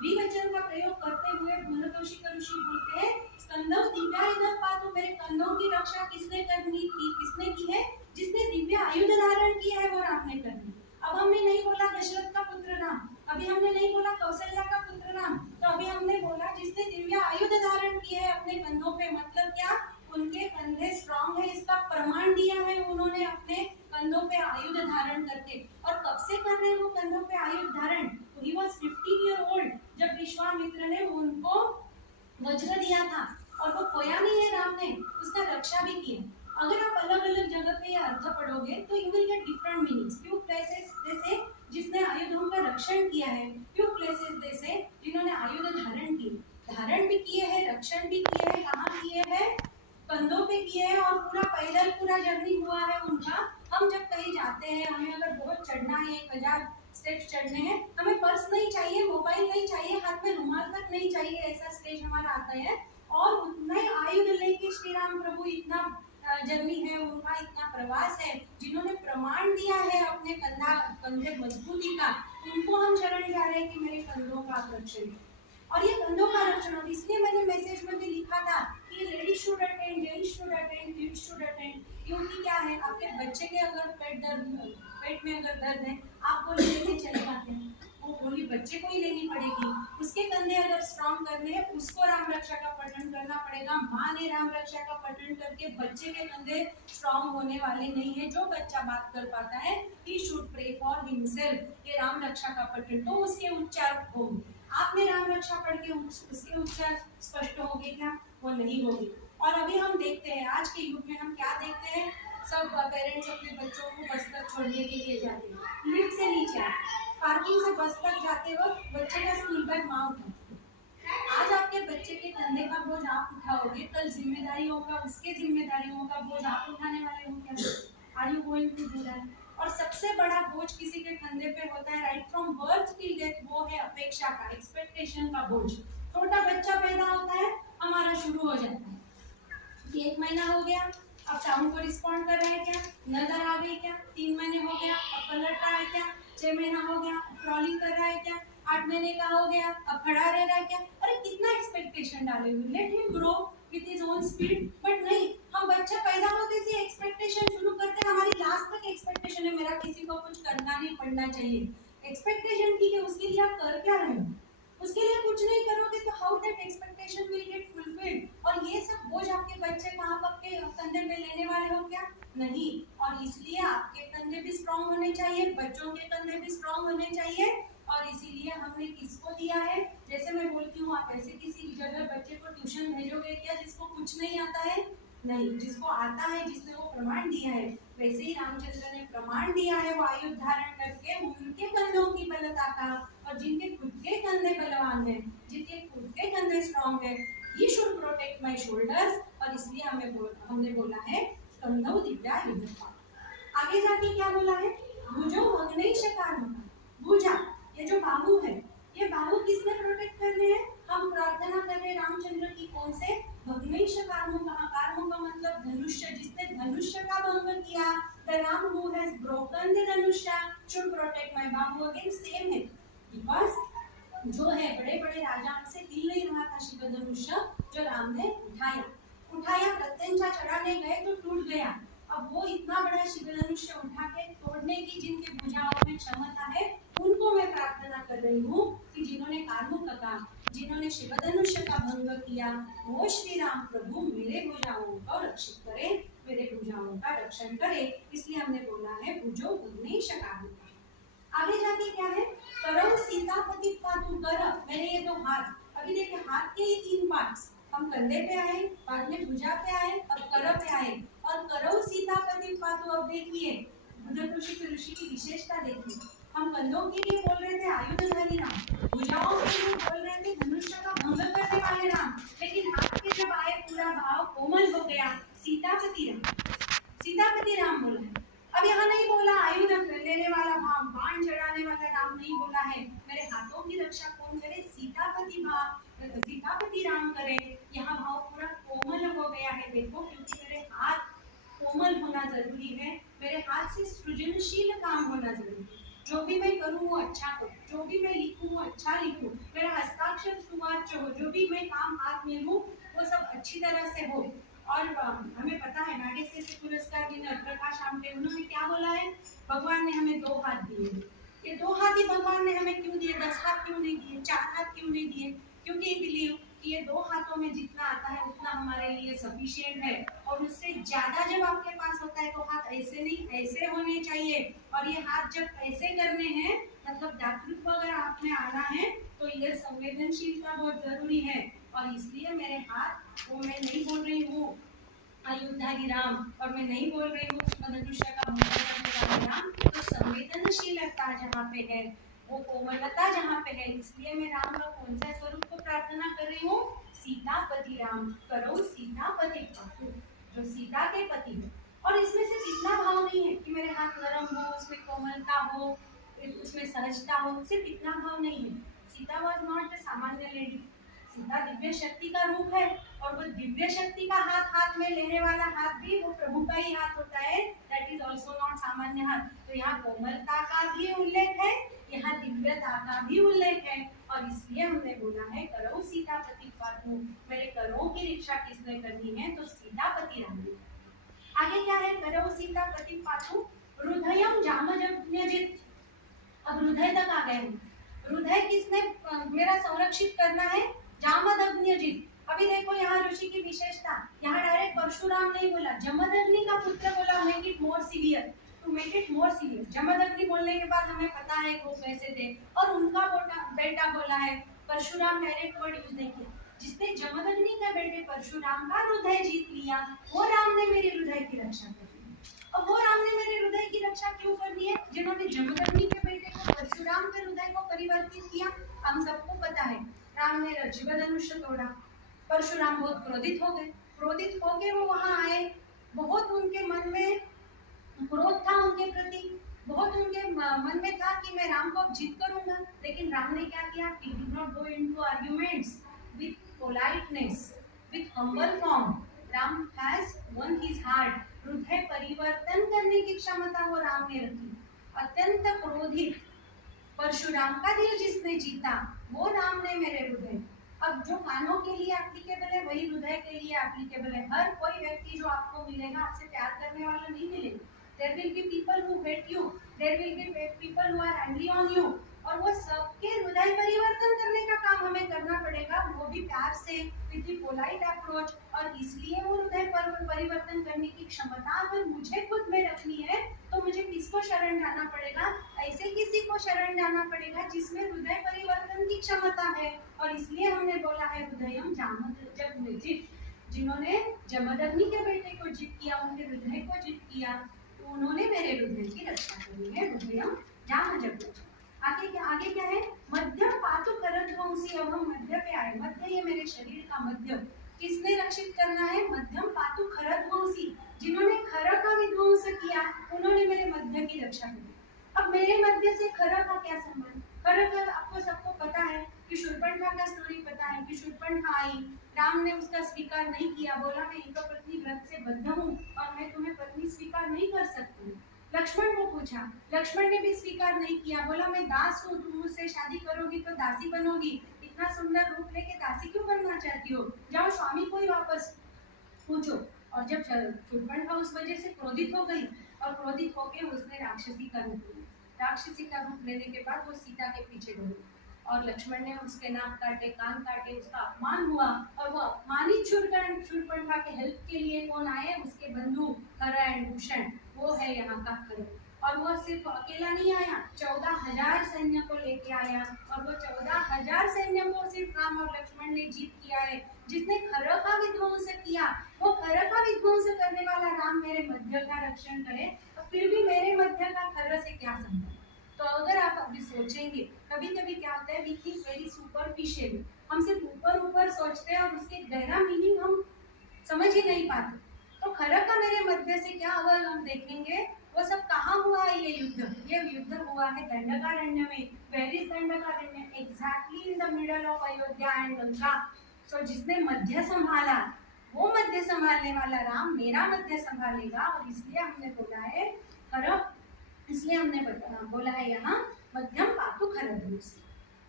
द्विवचन का प्रयोग करते हुए मनतोषिक ऋषि बोलते हैं, स्कंदौ दिव्यायुधम पातु, मेरे कंधों की रक्षा किसने करनी थी, किसने की है, जिसने दिव्य आयुध धारण किया है वो राम ने करनी। अब हमने नहीं बोला दशरथ का पुत्र राम, अभी हमने नहीं बोला कौशल्या का पुत्र राम, तो अभी हमने बोला जिसने दिव्य आयुध धारण किया है अपने कंधों पे, मतलब क्या, उनके कंधे स्ट्रांग है, इसका प्रमाण दिया है उन्होंने अपने कंधों पे आयुध धारण करके। और कब से कर रहे हैं वो कंधों पे आयुध धारण, ही वाज 15 ईयर ओल्ड जब विश्वामित्र ने उनको वज्र दिया था, और वो खोया नहीं है राम ने, उसका रक्षा भी किया। अगर आप अलग अलग जगह पे ये अर्थ पढ़ोगे तो you will get different meanings. Few places जैसे जिसने आयुधों का रक्षण किया है, फ्यू प्लेसेस जैसे जिन्होंने आयुध धारण किए, धारण भी किए हैं, रक्षण भी किए हैं, कहाँ किए हैं, कंधों पे किए हैं, और पूरा पैदल पूरा जर्नी हुआ है उनका। हम जब कहीं जाते हैं, हमें अगर बहुत चढ़ना है, 1000 स्टेप्स चढ़ने हैं, हमें पर्स नहीं चाहिए, मोबाइल नहीं चाहिए, हाथ में रुमाल तक नहीं चाहिए, ऐसा स्टेज हमारा आता है। और उतना ही आयुध लेके श्री राम प्रभु इतना जर्नी है उनका, इतना प्रवास है, जिन्होंने प्रमाण दिया है अपने कंधे मजबूती का, उनको हम शरण जा रहे हैं कि मेरे कंधों का रक्षण। और ये कंधों का रक्षण, और इसलिए मैंने मैसेज में भी लिखा था कि ladies should attend, gents should attend, kids should attend. क्योंकि क्या है, आपके बच्चे के अगर पेट में अगर दर्द है, आप गोली लेके चले जाते हैं, वो गोली बच्चे को ही लेनी पड़ेगी। उसके कंधे अगर स्ट्रॉन्ग करने हैं, उसको राम रक्षा का पठन करना पड़ेगा। माँ ने राम रक्षा का पठन करके, बच्चे के कंधे स्ट्रॉन्ग होने वाले नहीं है। जो बच्चा बात कर पाता है, he should pray for himself, ये राम रक्षा का पठन, तो उसके उच्चार होंगे। आपने राम रक्षा पढ़ के उसके उच्चार स्पष्ट होंगे क्या, वो नहीं होगी। और अभी हम देखते हैं आज के युग में हम क्या देखते हैं, सब पेरेंट्स अपने बच्चों को बस तक छोड़ने के लिए जाते हैं, लिफ्ट से नीचे आते, पार्किंग से बस तक जाते वक्त बच्चे का स्कूल बैग माँ उठाती है। आज आपके बच्चे के कंधे का बोझ आप उठाओगे, कल जिम्मेदारी होगा, उसके जिम्मेदारियों का बोझ आप उठाने वाले हो क्या, are you going to do that. और सबसे बड़ा बोझ किसी के कंधे पे होता है right from birth till death, वो है अपेक्षा का, एक्सपेक्टेशन का बोझ। छोटा बच्चा पैदा होता है, हमारा शुरू हो जाता है कि 1 महीना हो गया, अब साउंड को रिस्पॉन्ड कर रहे हैं क्या, नजर आ गई क्या, 3 महीने हो गया, अब पलट रहा है क्या, 6 महीना हो गया, क्रॉलिंग कर रहा है क्या, 8 महीने का हो गया, अब खड़ा रह रहा है क्या। अरे कितना एक्सपेक्टेशन डाले हुए, let him grow with his own speed. But नहीं, हम बच्चा पैदा होते से एक्सपेक्टेशन शुरू करते हैं, हमारी लास्ट तक एक्सपेक्टेशन है मेरा किसी को कुछ करना नहीं पड़ना चाहिए। एक्सपेक्टेशन ठीक है, उसके लिए आप कर क्या रहे हो, उसके लिए कुछ नहीं करोगे तो how that expectation will get fulfilled. और ये सब बोझ आपके बच्चे कहाँ आपके कंधे पे लेने वाले हो क्या, नहीं। और इसलिए आपके कंधे भी स्ट्रांग होने चाहिए, बच्चों के कंधे भी स्ट्रांग होने चाहिए। और इसीलिए हमने किसको दिया है, जैसे मैं बोलती हूँ, आप ऐसे किसी जगह बच्चे को ट्यूशन भेजोगे क्या जिसको कुछ नहीं आता है, नहीं, जिसको आता है, जिसने वो प्रमाण दिया है। वैसे ही रामचंद्र ने प्रमाण दिया है वो आयुध धारण करके, उनके कंधों की बलता का। और जिनके खुद के कंधे बलवान है, जिनके खुद के कंधे स्ट्रांग है, he should protect my shoulders. और इसलिए हमने बोला है स्कंदौ दिव्यायुधम। आगे जाके क्या बोला है, भुजौ भग्नैः शकार्मकः। भुजा, ये जो बाहु है, ये बाहु किसने प्रोटेक्ट करने हैं, हम प्रार्थना कर रहे रामचंद्र की कौन से? भग्नेश कार्मुक। कार्मुक का मतलब धनुष्य, जिसने धनुष्य का भंग किया। The Ram who has broken the धनुष्य should protect my Bahu. Again same है, बिकॉज जो है बड़े बड़े राजा से हिल नहीं रहा था शिव धनुष्य, जो राम ने उठाया उठाया प्रत्यंचा चढ़ाने गए तो टूट गया। अब वो इतना बड़ा शिव धनुष्य उठा के तोड़ने की जिनके भुजाओं में क्षमता है, उनको मैं प्रार्थना कर रही हूँ कि जिन्होंने कार्मुक का, जिन्होंने शिव धनुष्य का भंग किया, वो श्री राम प्रभु मेरे भुजाओं को रक्षित करे, मेरे भुजाओं का रक्षण करे। इसलिए हमने बोला है भुजो भग्नेश कार्मुक। आगे जाके क्या है? करम सीतापति पातु कर, मेरे ये दो हाथ। अभी देखिए हाथ के ये तीन पार्ट्स, हम कंधे पे आए, बाद में भुजा पे आए और कर पे आए। और करम सीतापति पातु, अब देखिए ऋषि की विशेषता देखिए। हम कंधों के लिए बोल रहे थे आयुधधारी राम, भुजाओं के लिए बोल रहे थे धनुष्य का भंग करने वाले राम, लेकिन हाथ के जब आए पूरा भाव कोमल हो गया, सीतापति राम, सीतापति राम बोला है। अब यहाँ नहीं बोला आयुध लेने वाला भाव, बाण चढ़ाने वाला राम नहीं बोला है। मेरे हाथों की रक्षा कौन करे? सीतापति भाव, सीतापति राम करे। यहाँ भाव पूरा कोमल हो गया है, देखो, क्योंकि मेरे हाथ कोमल होना जरूरी है, मेरे हाथ से सृजनशील काम होना जरूरी है। जो भी मैं करूँ वो अच्छा करूँ, जो भी मैं लिखूँ वो अच्छा लिखूँ, मेरा हस्ताक्षर सुवाच्य हो, जो भी मैं काम हाथ में लूँ वो सब अच्छी तरह से हो। और हमें पता है नागेश पुरस्कार विनर प्रकाश आमटे, उन्होंने क्या बोला है? भगवान ने हमें दो हाथ दिए, ये दो हाथ ही भगवान ने हमें क्यों दिए? 10 हाथ क्यों नहीं दिए? 4 हाथ क्यों नहीं दिए? क्योंकि बिलीव कि ये दो हाथों में जितना आता है उतना हमारे लिए सफिशिएंट है, और उससे ज्यादा जब आपके पास होता है तो हाथ ऐसे नहीं ऐसे होने चाहिए। और ये हाथ जब ऐसे करने हैं, मतलब दातृत्व अगर आप में आना है तो इधर संवेदनशीलता बहुत जरूरी है। और इसलिए मेरे हाथ, वो मैं नहीं बोल रही हूँ आयुधारी राम, और मैं नहीं बोल रही हूँ मनुष्य का भंग करने वाले राम, तो संवेदनशीलता जहाँ पे है, वो कोमलता जहाँ पे है, इसलिए मैं राम का कौन सा स्वरूप को प्रार्थना कर रही हूँ? सीतापति राम करो सीतापति पातु, जो सीता के पति है। और इसमें से इतना भाव नहीं है कि मेरे हाथ नरम हो, उसमें कोमलता हो, उसमें सहजता हो, सिर्फ इतना भाव नहीं है। सीता वॉज नॉट द सामान्य लेडी, सीता दिव्य शक्ति का रूप है, और वो दिव्य शक्ति का हाथ हाथ में लेने वाला हाथ भी वो प्रभु का ही हाथ होता है, दैट इज आल्सो नॉट सामान्य हाथ। तो यहाँ कोमलता का भी उल्लेख है, यहाँ दिव्यता का भी उल्लेख है, और इसलिए हमने बोला है करो सीतापति पातु, मेरे करों की रक्षा किसने करनी है? तो सीतापति राम ने। आगे क्या है? करो सीतापति पातु हृदयम जामजज्ञजित। अब हृदय तक आ गए हम। हृदय किसने मेरा संरक्षित करना है? जामदग्निजित। अभी देखो यहाँ ऋषि की विशेषता, यहाँ डायरेक्ट परशुराम नहीं बोला, जमदग्नि का पुत्र बोला, make it more severe, to make it more severe. Jamadagni बोलने के बाद हमें पता है वो कैसे थे, और उनका बेटा बोला है, परशुराम डायरेक्ट वर्ड यूज नहीं किया। जिसने जमदग्नि के बेटे परशुराम का हृदय जीत लिया, वो राम ने मेरे हृदय की रक्षा कर दी। अब वो राम ने मेरे हृदय की रक्षा क्यों करनी है? जिन्होंने जमदग्नि के बेटे को परशुराम के हृदय को परिवर्तित किया, हम सबको पता है, राम ने शिव धनुष्य तोड़ा, परशुराम बहुत क्रोधित हो गए, क्रोधित होके वो वहां आए, बहुत उनके मन में क्रोध था उनके प्रति, बहुत उनके मन में था कि मैं राम को जीत करूंगा, लेकिन राम ने क्या किया? he did not go into arguments with politeness, with humble form. Ram has won his heart. हृदय परिवर्तन करने की क्षमता वो राम ने रखी। अत्यंत क्रोधित परशुराम का दिल जिसने जीता, वो राम ने मेरे हृदय। अब जो कानों के लिए एप्लीकेबल है वही हृदय के लिए एप्लीकेबल है। हर कोई व्यक्ति जो आपको मिलेगा, आपसे प्यार करने वाला नहीं मिलेगा। There will be people who hate you, there will be people who are angry on you, और वो सबके हृदय परिवर्तन करने का काम हमें करना पड़ेगा, वो भी प्यार से, with the polite approach। और इसलिए वो हृदय परिवर्तन करने की क्षमता अगर मुझे खुद में रखनी है, तो मुझे किसको शरण जाना पड़ेगा? ऐसे किसी को शरण जाना पड़ेगा जिसमें हृदय परिवर्तन की क्षमता है। और इसलिए हमने बोला है हृदयम जामदग्निजित, जिन्होंने जमदग्नि के बेटे को जीत किया, उनके हृदय को जीत किया, तो उन्होंने मेरे हृदय की रक्षा करी है। हृदयम जामदग्निजित। आगे क्या है? मध्यम पातु करध्वंसी। अब हम मध्य पे आए। मध्य ये मेरे शरीर का मध्य किसने रक्षित करना है? मध्यम पातु खरध्वंसी, जिन्होंने खर का विध्वंस किया, उन्होंने मेरे मध्य की रक्षा करी। अब मेरे मध्य से खर का क्या संबंध? खरं आपको सबको पता है कि शूर्पणखा का स्टोरी पता है कि शूर्पणखा आई, राम ने उसका स्वीकार नहीं किया, बोला मैं एक पत्नी व्रत से बद्ध हूँ और मैं तुम्हें पत्नी स्वीकार नहीं कर सकती। लक्ष्मण को पूछा, लक्ष्मण ने भी स्वीकार नहीं किया, बोला मैं दास हूँ, तुम मुझसे शादी करोगी तो दासी बनोगी, इतना सुंदर रूप लेके दासी क्यों बनना चाहती हो, जाओ स्वामी को ही वापस पूछो। और जब शूर्पणखा उस वजह से क्रोधित हो गई और क्रोधित होकर उसने राक्षसी का रूप लिया। राक्षसी का रूप लेने के बाद वो सीता के पीछे दौड़ी और लक्ष्मण ने उसके नाक काटे, कान काटे, उसका अपमान हुआ और वो अपमानित शूर्पणखा के हेल्प के लिए कौन आए, उसके बंधु खर एंड भूषण, वो है यहाँ का खर। और वो सिर्फ अकेला नहीं आया, 14,000 सैन्य को लेके आया और वो 14,000 सैन्य को सिर्फ राम और लक्ष्मण ने जीत किया है। जिसने खर का विध्वंस किया, वो खर का विध्वंस करने वाला राम मेरे मध्य का रक्षण करे, तो फिर भी मेरे मध्य का खर से क्या संबंध। तो अगर आप अभी सोचेंगे, कभी कभी क्या होता है, वी थिंक वेरी सुपरफिशियल, हम सिर्फ ऊपर ऊपर सोचते हैं और उसके गहरा मीनिंग हम समझ ही नहीं पाते। तो खर का मेरे मध्य से क्या, अगर हम देखेंगे वो सब कहाँ हुआ है, ये युद्ध हुआ है दंडकारण्य में। Where is Dandakaranya? Exactly in the middle of Ayodhya and Lanka. So जिसने मध्य संभाला, वो मध्य संभालने वाला राम मेरा मध्य संभालेगा, और इसलिए हमने बोला है खर, इसलिए हमने बोला है यहाँ मध्यम पातु खरधनुष।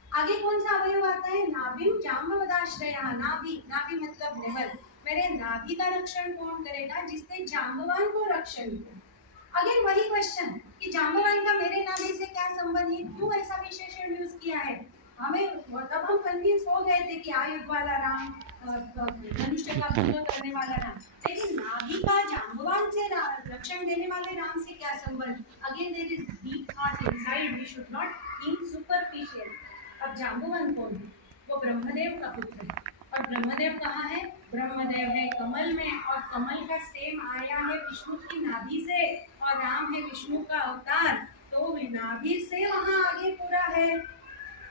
आगे कौन सा अवयव आता है, नाभिम जाम्बवदाश्रय। नाभि, नाभि मतलब नेवल, मेरे नाभि का रक्षण कौन करेगा, जिसने जाम्बवान को रक्षण किया। अगेन वही क्वेश्चन कि जाम्बवान का मेरे नाभि से क्या संबंध है, क्यों ऐसा विशेषण यूज किया है। हमें तब हम कन्विंस हो गए थे कि आयुध वाला राम, धनुष्य का भंग करने वाला राम, लेकिन नाभि का जाम्बवान से रक्षण देने वाले राम से क्या संबंध। Again there is deep thought inside, we should not think superficial. अब जाम्बवान कौन है, वो ब्रह्मदेव का पुत्र है, और ब्रह्मदेव कहाँ है, ब्रह्मदेव है कमल में, और कमल का स्टेम आया है विष्णु की नाभि से, और राम है विष्णु का अवतार, तो नाभि से वहाँ आगे पूरा है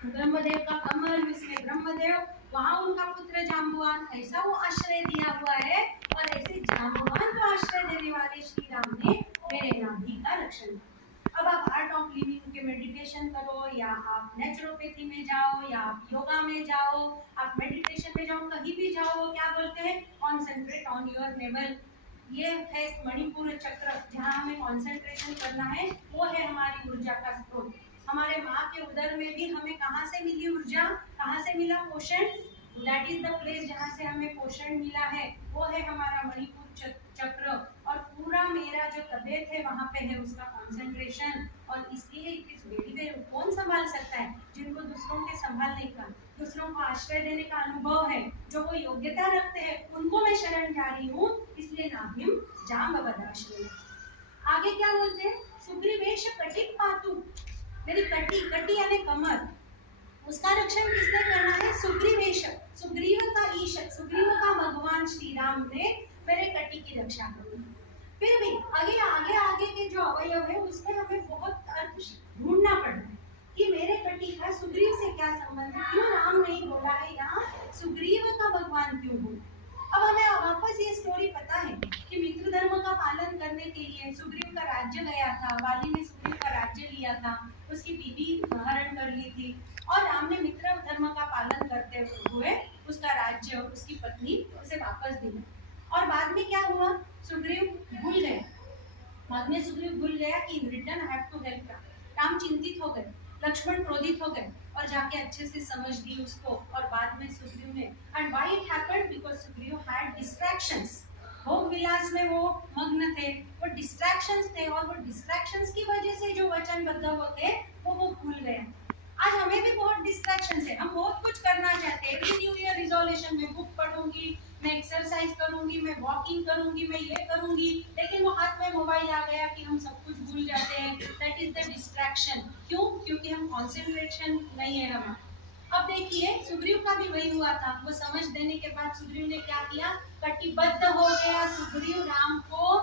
ब्रह्मदेव का कमल, इसमें ब्रह्मदेव, वहाँ उनका पुत्र जाम्बवान, ऐसा वो आश्रय दिया हुआ है। और ऐसे जाम्बवान को आश्रय देने वाले श्री राम ने मेरे नाभि का रक्षण किया। अब आप आर्ट ऑफ लिविंग के मेडिटेशन करो, या आप नेचुरोपैथी में जाओ, या आप योगा में जाओ, आप मेडिटेशन में जाओ, कहीं भी जाओ, क्या बोलते हैं, कॉन्सेंट्रेट ऑन योर नेवल। ये है मणिपुर चक्र, जहाँ हमें कॉन्सेंट्रेशन करना है, वो है हमारी ऊर्जा का स्रोत। हमारे माँ के उदर में भी हमें कहाँ से मिली ऊर्जा, कहाँ से मिला पोषण, दैट इज द प्लेस जहाँ से हमें पोषण मिला है, वो है हमारा मणिपुर चक्र। और पूरा मेरा जो तबीयत है वहाँ पे है उसका कॉन्सेंट्रेशन, और इसलिए इट इज वेरी वेरी, कौन संभाल सकता है, जिनको दूसरों के संभालने का, दूसरों को आश्रय देने का अनुभव है, जो वो योग्यता रखते हैं, उनको मैं शरण जा रही हूँ, इसलिए नाभिम जाम्बवदाश्रय। आगे क्या बोलते हैं, सुग्रीवेश कटिक पातु, मेरी कटी यानी कमर, उसका रक्षण किसने करना है, सुग्रीवेश, सुग्रीव का ईश, सुग्रीव का भगवान श्री राम ने मेरे कटी की रक्षा करनी। फिर भी आगे के जो अवयव है उसमें हमें बहुत अर्थ ढूंढना पड़ता है कि मेरे कटी का सुग्रीव से क्या संबंध है, क्यों राम नहीं बोला है यहाँ, सुग्रीव का भगवान क्यों बोला। अब हमें वापस ये स्टोरी पता है कि मित्र धर्म का पालन करने के लिए सुग्रीव का राज्य गया था, वाली ने सुग्रीव का राज्य लिया था, उसकी बीवी हरण कर ली थी, और राम ने मित्र धर्म का पालन करते हुए उसका राज्य, उसकी पत्नी उसे वापस दी। और बाद में क्या हुआ, सुग्रीव भूल गया, बाद में सुग्रीव भूल गया कि in return I have to help Ram. Ram चिंतित हो गए, लक्ष्मण क्रोधित हो गए, और जाके अच्छे से समझ दी उसको, और बाद में सुग्रीव ने, and why it happened, because Sugriva had distractions, भोग विलास में वो मग्न थे, वो डिस्ट्रैक्शंस थे, और वो डिस्ट्रैक्शंस की वजह से जो वचनबद्ध होते वो भूल गए। आज हमें भी बहुत डिस्ट्रैक्शंस है, हम बहुत कुछ करना चाहते हैं, एवरी न्यू ईयर रिजोल्यूशन में बुक पढ़ूंगी, मैं एक्सरसाइज करूंगी, मैं वॉकिंग करूंगी, मैं ये करूंगी, लेकिन वो हाथ में मोबाइल आ गया कि हम सब कुछ भूल जाते हैं, दैट इज द डिस्ट्रैक्शन। क्यों, क्योंकि हम कॉन्सेंट्रेशन नहीं है हमारा। अब देखिए सुग्रीव का भी वही हुआ था, वो समझ देने के बाद सुग्रीव ने क्या किया, कटिबद्ध हो गया सुग्रीव राम को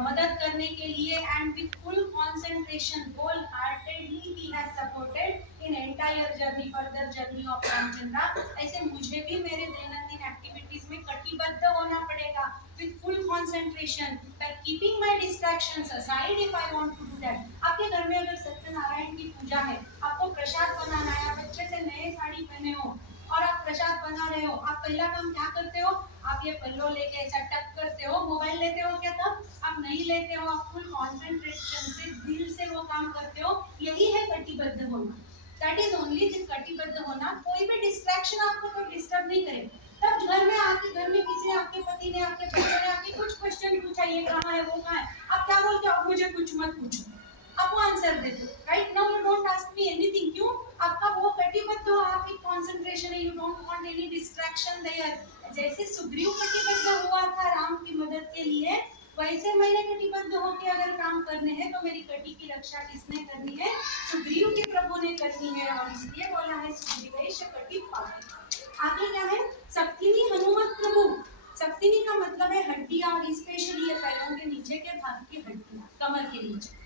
मदद करने के लिए, and with full concentration whole heartedly he has supported in entire journey, further journey of Ramchandra. ऐसे मुझे भी मेरे दैनंदिन एक्टिविटीज में कटिबद्ध होना पड़ेगा with full concentration by keeping my distractions aside if I want to do that। आपके घर में अगर सत्यनारायण की पूजा है, आपको प्रसाद बनाना है, आप अच्छे से नए साड़ी पहने हो और आप प्रसाद बना रहे हो, आप पहला काम क्या करते हो? आप ये पल्लो लेके ऐसा टक करते हो। मोबाइल लेते हो क्या? तब आप नहीं लेते हो, आप फुल कॉन्सेंट्रेशन से दिल से वो काम करते हो। यही है कटिबद्ध होना। दैट इज ओनली दिस कटिबद्ध होना। कोई भी डिस्ट्रैक्शन आपको तो डिस्टर्ब नहीं करे। तब घर में आके, घर में किसी ने, आपके पति ने, आपके बच्चों ने आके कुछ क्वेश्चन पूछा, ये कहाँ है, वो कहाँ है, आप क्या बोलते हो? अब मुझे कुछ मत पूछो, आपको आंसर दे दो। Right now you don't ask me anything. क्यों? आपका वो कटिबद्ध हो, आपकी कंसंट्रेशन है, you don't want any distraction there. जैसे सुग्रीव कटिबद्ध हुआ था राम की मदद के लिए, वैसे मैंने कटिबद्ध होकर अगर काम करने हैं तो मेरी कटी की रक्षा किसने करनी है? सुग्रीव के प्रभु ने करनी है। और इसलिए बोला है सुग्रीवेश कटि पावक। आगे क्या है? सक्तिनी हनुमत प्रभु। सक्तिनी का मतलब है हड्डियां, और स्पेशली ये पैरों के नीचे के भाग की हड्डियां, कमर के नीचे।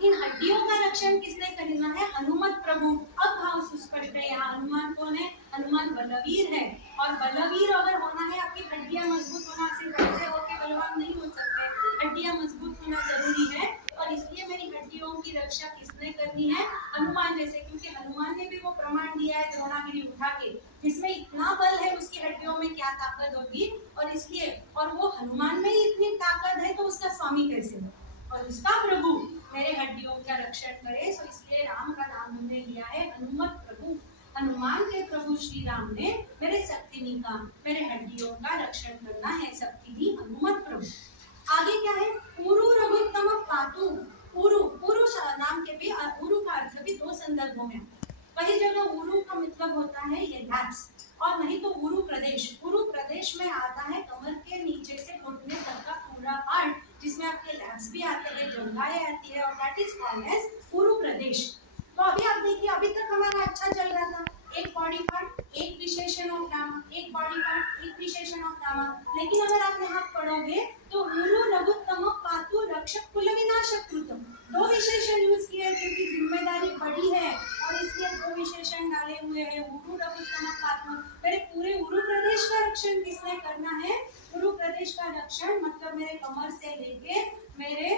इन हड्डियों का रक्षण किसने करना है? हनुमत प्रभु। अब भाव सुस्पष्ट है। यहाँ हनुमान कौन है? हनुमान बलवीर है। और बलवीर अगर होना है, आपकी हड्डियां मजबूत होना, सिर्फ ऐसे होके बलवान नहीं हो सकते, हड्डियां मजबूत होना जरूरी है। और इसलिए मेरी हड्डियों की रक्षा किसने करनी है? हनुमान जैसे। क्योंकि हनुमान ने भी वो प्रमाण दिया है द्रोणागिरी उठा के, जिसमें इतना बल है उसकी हड्डियों में क्या ताकत होगी। और इसलिए, और वो हनुमान में ही इतनी ताकत है तो उसका स्वामी कैसे हो? और उसका प्रभु मेरे हड्डियों का रक्षण करे। सो इसलिए राम का नाम हमने लिया है हनुमत प्रभु। हनुमान के प्रभु श्री राम ने मेरे सक्तिनी का, मेरे हड्डियों का रक्षण करना है। सक्तिनी हनुमत प्रभु। आगे क्या है? उरु रघुत्तम पातु। उरु, उरु नाम के भी, उरु का अर्थ भी दो संदर्भों में। कई जगह उरु का मतलब होता है ये लैप्स, और नहीं तो उरु प्रदेश। उरु प्रदेश में आता है कमर के नीचे से घुटने तक का पूरा पार्ट, जिसमें आपके लैप्स भी आते हैं, जंघाएं आती है, और दैट इज कॉल्ड एज उरु प्रदेश। तो अभी आप देखिए, अभी तक हमारा अच्छा चल रहा था। एक बॉडी पार्ट, एक विशेषण ऑफ रामा, एक बॉडी पार्ट, एक विशेषण ऑफ रामा। लेकिन अगर आप यहाँ पढ़ोगे तो उरु लघुत्तम पातु रक्षक कुल विनाशक कृतम, दो विशेषण यूज किए हैं क्योंकि जिम्मेदारी बड़ी है, और इसलिए दो विशेषण डाले हुए हैं। उरु लघुत्तम पातु, मेरे पूरे उरु प्रदेश का रक्षण किसने करना है? उरु प्रदेश का रक्षण मतलब मेरे कमर से लेके मेरे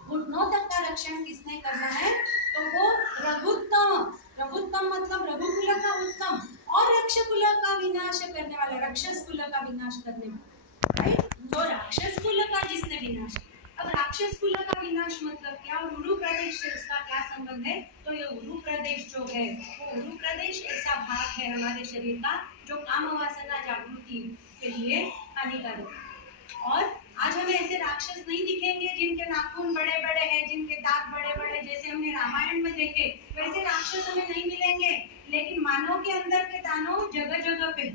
घुटनों तक का रक्षण किसने करना है? तो वो रघुत्तम। रघुत्तम मतलब रघुकुल का उत्तम, और रक्षकुल का विनाश करने वाला, राक्षस कुल का विनाश करने वाला। राइट? तो राक्षस कुल का जिसने विनाश। अब राक्षस कुल का विनाश मतलब क्या, और उरु प्रदेश से उसका क्या संबंध है? तो ये उरु प्रदेश जो है, वो उरु प्रदेश ऐसा भाग है हमारे शरीर का जो काम वासना जागृति के लिए हानिकारक है। और आज हमें ऐसे राक्षस नहीं दिखेंगे जिनके नाखून बड़े बड़े हैं, जिनके दांत बड़े बड़े, जैसे हमने रामायण में देखे, वैसे राक्षस हमें नहीं मिलेंगे। लेकिन मानव के अंदर के दानव जगह जगह पे,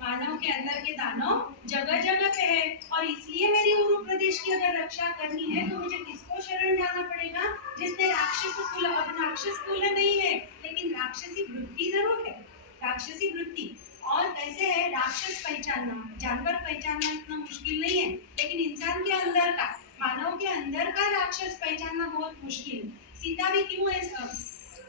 मानव के अंदर के दानव जगह जगह पे है। और इसलिए मेरी उरु प्रदेश की अगर रक्षा करनी है तो मुझे किसको शरण जाना पड़ेगा? जिसने राक्षस कुल, अब राक्षस कुल नहीं है लेकिन राक्षसी वृत्ति जरूर है, राक्षसी वृत्ति। और कैसे है राक्षस पहचानना? जानवर पहचानना इतना मुश्किल नहीं है, लेकिन इंसान के अंदर का, मानव के अंदर का राक्षस पहचानना बहुत मुश्किल है। सीता भी क्यों है,